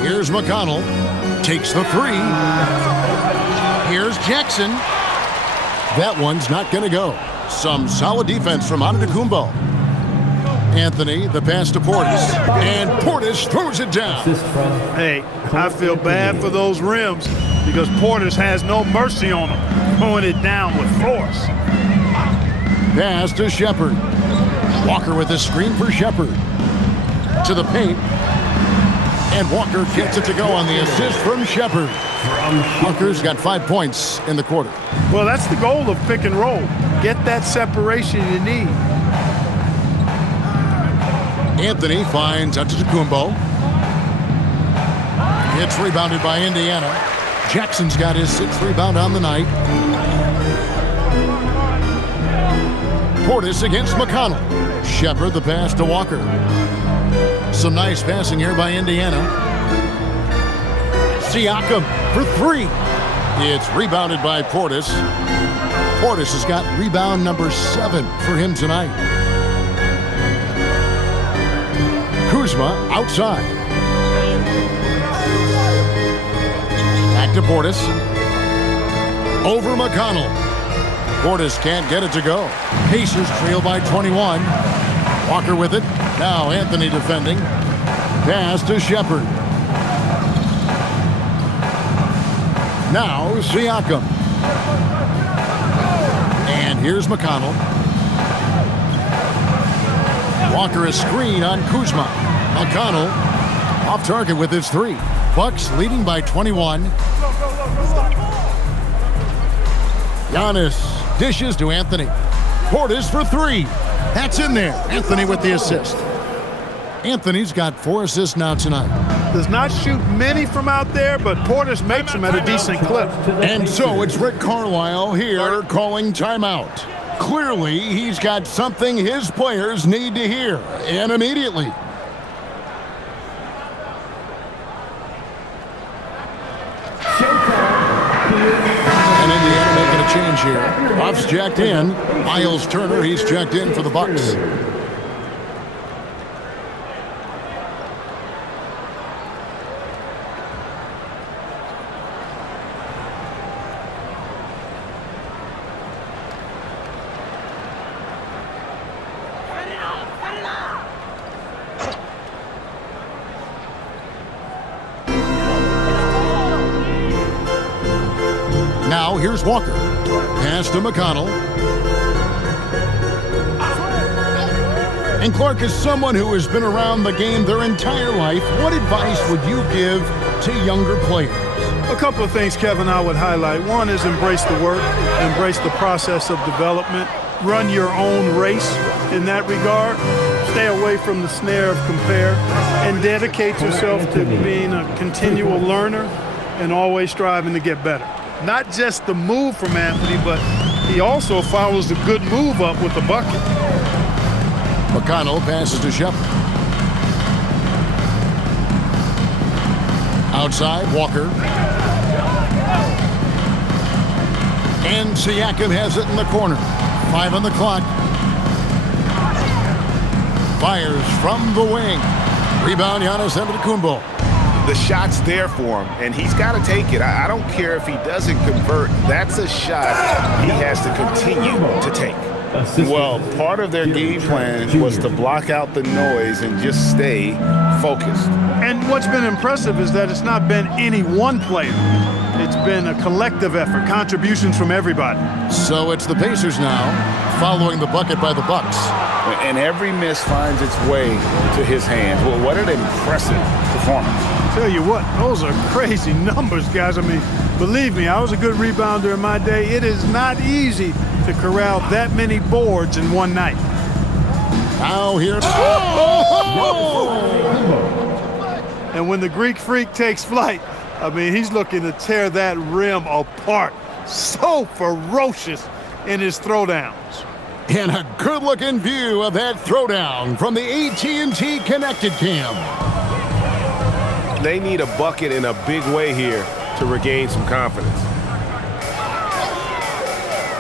Here's McConnell. Takes the three. Here's Jackson. That one's not going to go. Some solid defense from Antetokounmpo. Anthony, the pass to Portis. And Portis throws it down. Hey, I feel bad for those rims because Portis has no mercy on them, throwing it down with force. Pass to Shepard. Walker with a screen for Shepard. To the paint. And Walker gets it to go on the assist from Shepard. Walker's got 5 points in the quarter. Well, that's the goal of pick and roll. Get that separation you need. Anthony finds Antetokounmpo. It's rebounded by Indiana. Jackson's got his 6th rebound on the night. Portis against McConnell. Shepard the pass to Walker. Some nice passing here by Indiana. Siakam for three. It's rebounded by Portis. Portis has got rebound number 7 for him tonight. Kuzma outside. Back to Portis. Over McConnell. Portis can't get it to go. Pacers trail by 21. Walker with it. Now Anthony defending. Pass to Shepard. Now Siakam. And here's McConnell. Walker a screen on Kuzma. McConnell off target with his 3. Bucks leading by 21. Giannis dishes to Anthony. Portis for 3. That's in there. Anthony with the assist. Anthony's got 4 assists now tonight. Does not shoot many from out there, but Portis makes them at a decent clip. And so it's Rick Carlisle here calling timeout. Clearly, he's got something his players need to hear, and immediately. And Indiana making a change here. Buff's checked in. Miles Turner, he's checked in for the Bucks. here's Walker. Pass to McConnell. And Clark, is someone who has been around the game their entire life, what advice would you give to younger players? A couple of things, Kevin, I would highlight. One is embrace the work, embrace the process of development, run your own race in that regard, stay away from the snare of compare, and dedicate yourself to being a continual learner and always striving to get better. Not just the move from Anthony, but he also follows the good move up with the bucket. McConnell passes to Shepard. Outside, Walker. And Siakam has it in the corner. 5 on the clock. Fires from the wing. Rebound, Giannis Antetokounmpo. The shot's there for him, and he's got to take it. I don't care if he doesn't convert. That's a shot he has to continue to take. Well, part of their game plan was to block out the noise and just stay focused. And what's been impressive is that it's not been any one player. It's been a collective effort, contributions from everybody. So it's the Pacers now, following the bucket by the Bucks. And every miss finds its way to his hands. Well, what an impressive performance. Tell you what, those are crazy numbers, guys. I mean, believe me, I was a good rebounder in my day. It is not easy to corral that many boards in one night. Now here's... And when the Greek Freak takes flight, I mean, he's looking to tear that rim apart. So ferocious in his throwdowns. And a good-looking view of that throwdown from the AT&T Connected Cam. They need a bucket in a big way here to regain some confidence.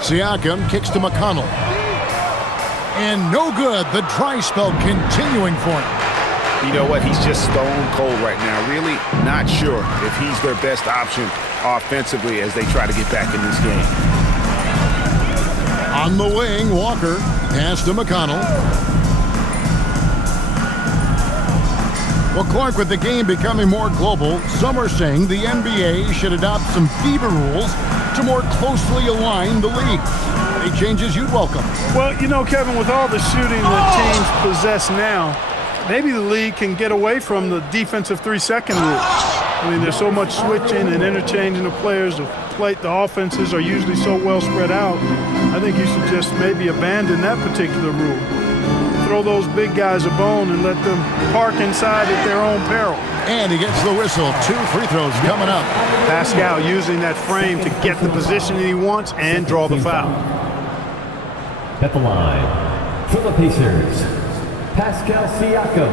Siakam kicks to McConnell. And no good. The dry spell continuing for him. You know what? He's just stone cold right now. Really not sure if he's their best option offensively as they try to get back in this game. On the wing, Walker. Pass to McConnell. Well, Clark, with the game becoming more global, some are saying the NBA should adopt some FIBA rules to more closely align the league. Any changes you'd welcome? Well, you know, Kevin, with all the shooting that teams possess now, maybe the league can get away from the defensive 3-second rule. I mean, there's so much switching and interchanging of players. The offenses are usually so well spread out. I think you should just maybe abandon that particular rule. Throw those big guys a bone and let them park inside at their own peril. And he gets the whistle. 2 free throws coming up. Pascal using that frame to get the position that he wants and draw the foul. At the line, for the Pacers, Pascal Siakam,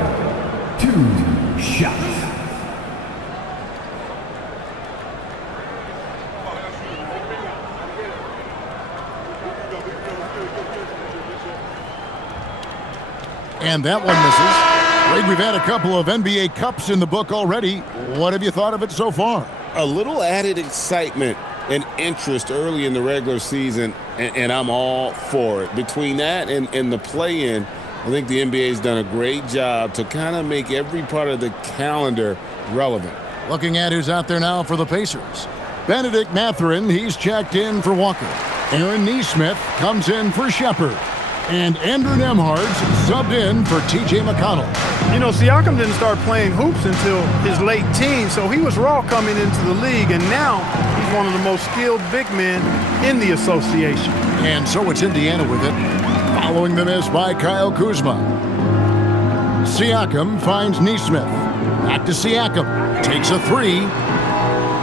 2 shots. And that one misses. Greg, we've had a couple of NBA Cups in the book already. What have you thought of it so far? A little added excitement and interest early in the regular season, and I'm all for it. Between that and the play-in, I think the NBA's done a great job to kind of make every part of the calendar relevant. Looking at who's out there now for the Pacers. Benedict Mathurin, he's checked in for Walker. Aaron Nesmith comes in for Shepard. And Andrew Nembhard's subbed in for T.J. McConnell. You know, Siakam didn't start playing hoops until his late teens, so he was raw coming into the league, and now he's one of the most skilled big men in the association. And so it's Indiana with it, following the miss by Kyle Kuzma. Siakam finds Nesmith. Back to Siakam. Takes a 3.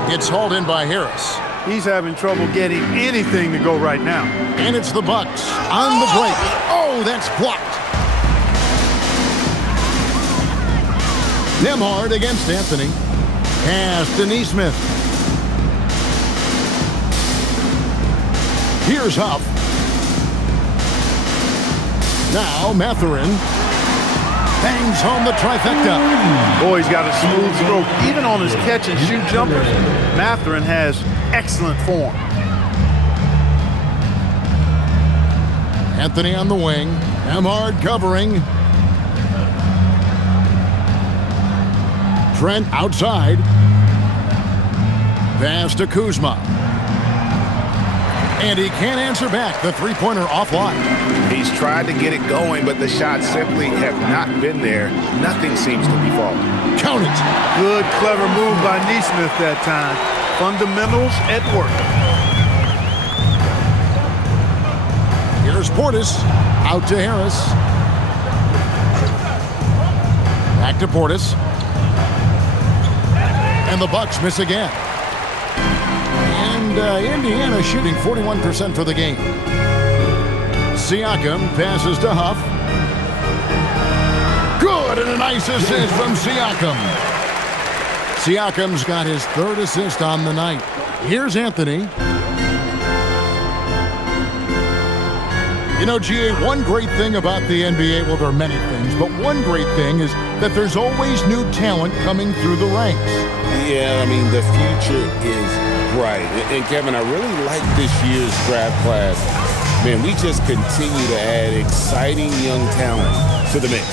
Gets hauled in by Harris. He's having trouble getting anything to go right now. And it's the Bucks on the break. Oh, that's blocked. Nembhard against Anthony. Pass to Nesmith. Here's Huff. Now Mathurin bangs home the trifecta. Boy, he's got a smooth stroke. Even on his catch and shoot jumpers, Mathurin has excellent form. Anthony on the wing. Nembhard covering. Trent outside. Pass to Kuzma. And he can't answer back. The three-pointer offline. He's tried to get it going, but the shots simply have not been there. Nothing seems to be falling. Count it. Good, clever move by Neesmith that time. Fundamentals at work. Here's Portis. Out to Harris. Back to Portis. And the Bucks miss again. And Indiana shooting 41% for the game. Siakam passes to Huff. Good, and a nice assist from Siakam. Siakam's got his third assist on the night. Here's Anthony. You know, GA, one great thing about the NBA, well, there are many things, but one great thing is that there's always new talent coming through the ranks. Yeah, I mean, the future is bright. And Kevin, I really like this year's draft class. Man, we just continue to add exciting young talent to the mix.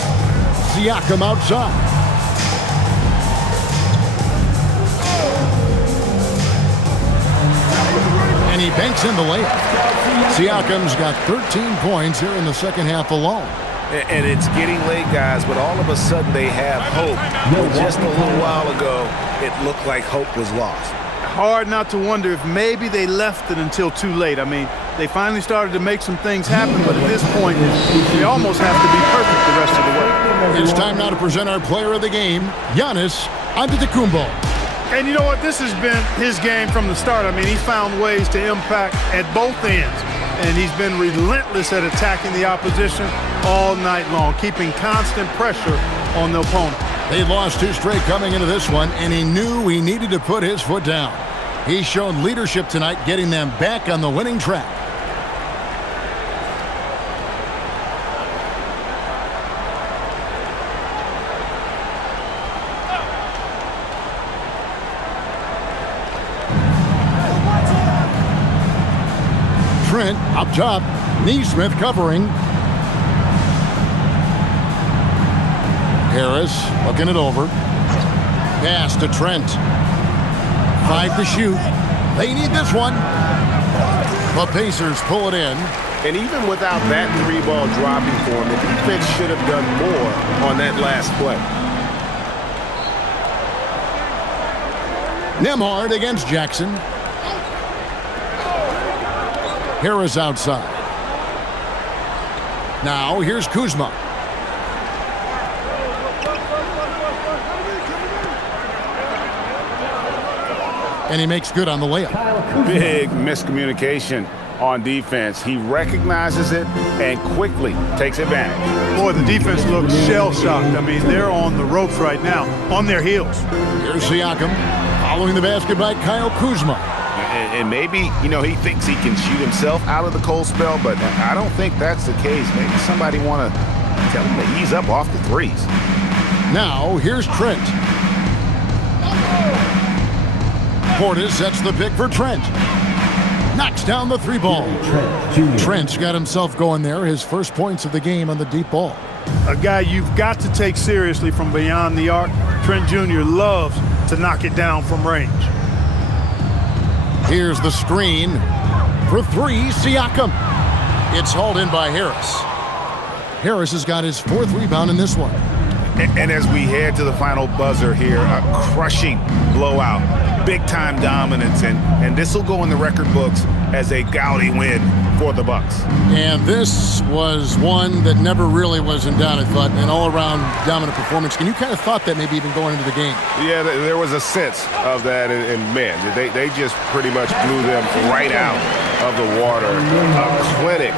Siakam outside. And he banks in the layup. Siakam's got 13 points here in the second half alone. And it's getting late, guys, but all of a sudden they have hope. Just a little while ago, it looked like hope was lost. Hard not to wonder if maybe they left it until too late. I mean, they finally started to make some things happen, but at this point, they almost have to be perfect the rest of the way. It's time now to present our player of the game, Giannis Antetokounmpo. And you know what? This has been his game from the start. I mean, he's found ways to impact at both ends. And he's been relentless at attacking the opposition all night long, keeping constant pressure on the opponent. They lost two straight coming into this one, and he knew he needed to put his foot down. He's shown leadership tonight, getting them back on the winning track. Trent up top. Neesmith covering. Harris looking it over. Pass to Trent. 5 to shoot. They need this one. The Pacers pull it in. And even without that three-ball dropping for him, the defense should have done more on that last play. Nembhard against Jackson. Harris outside. Now here's Kuzma. And he makes good on the layup. Big miscommunication on defense. He recognizes it and quickly takes advantage. Boy, the defense looks shell-shocked. I mean, they're on the ropes right now, on their heels. Here's Siakam following the basket by Kyle Kuzma. And maybe, you know, he thinks he can shoot himself out of the cold spell, but I don't think that's the case. Maybe somebody want to tell him to ease up off the threes. Now, here's Trent. Portis sets the pick for Trent. Knocks down the three ball. Trent's got himself going there. His first points of the game on the deep ball. A guy you've got to take seriously from beyond the arc. Trent Jr. loves to knock it down from range. Here's the screen for three, Siakam. It's hauled in by Harris. Harris has got his fourth rebound in this one. And as we head to the final buzzer here, a crushing blowout, big-time dominance, and this will go in the record books as a gaudy win for the Bucks. And this was one that never really was in doubt, I thought, an all-around dominant performance. And you kind of thought that maybe even going into the game. Yeah, there was a sense of that, and man, they just pretty much blew them right out of the water. A clinic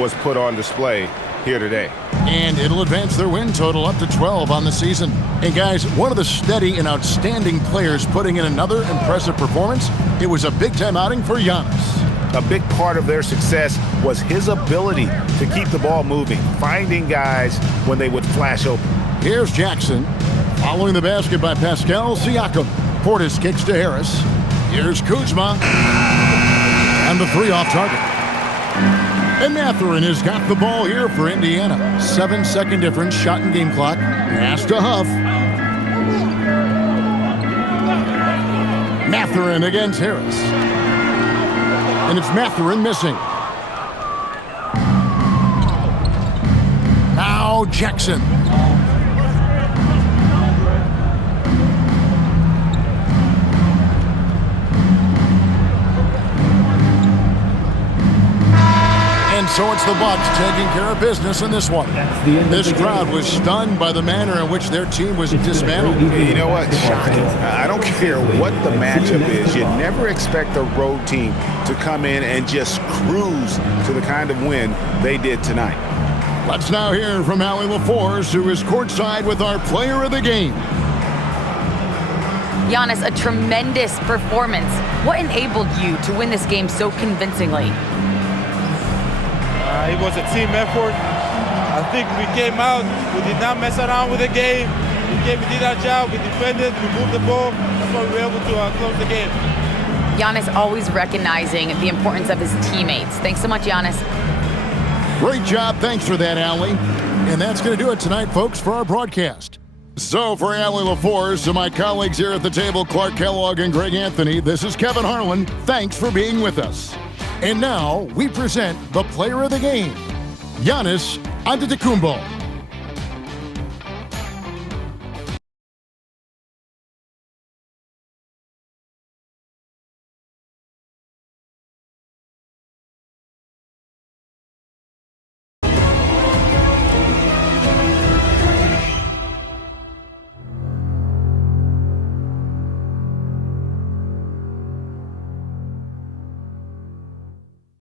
was put on display here today. And it'll advance their win total up to 12 on the season. And guys, one of the steady and outstanding players putting in another impressive performance. It was a big-time outing for Giannis. A big part of their success was his ability to keep the ball moving, finding guys when they would flash open. Here's Jackson, following the basket by Pascal Siakam. Portis kicks to Harris. Here's Kuzma. And the three off target. And Mathurin has got the ball here for Indiana. 7-second difference, shot and game clock. Pass to Huff. Mathurin against Harris. And it's Mathurin missing. Now Jackson. And so it's the Bucks taking care of business in this one. This crowd was stunned by the manner in which their team was dismantled. You know what? Shocking. I don't care what the matchup is. You never expect a road team to come in and just cruise to the kind of win they did tonight. Let's now hear from Allie LaForce, who is courtside with our player of the game. Giannis, a tremendous performance. What enabled you to win this game so convincingly? It was a team effort. I think we came out, we did not mess around with the game. We did our job, we defended, we moved the ball. That's why we were able to close the game. Giannis always recognizing the importance of his teammates. Thanks so much, Giannis. Great job. Thanks for that, Allie. And that's going to do it tonight, folks, for our broadcast. So for Allie LaForce and my colleagues here at the table, Clark Kellogg and Greg Anthony, this is Kevin Harlan. Thanks for being with us. And now we present the player of the game, Giannis Antetokounmpo.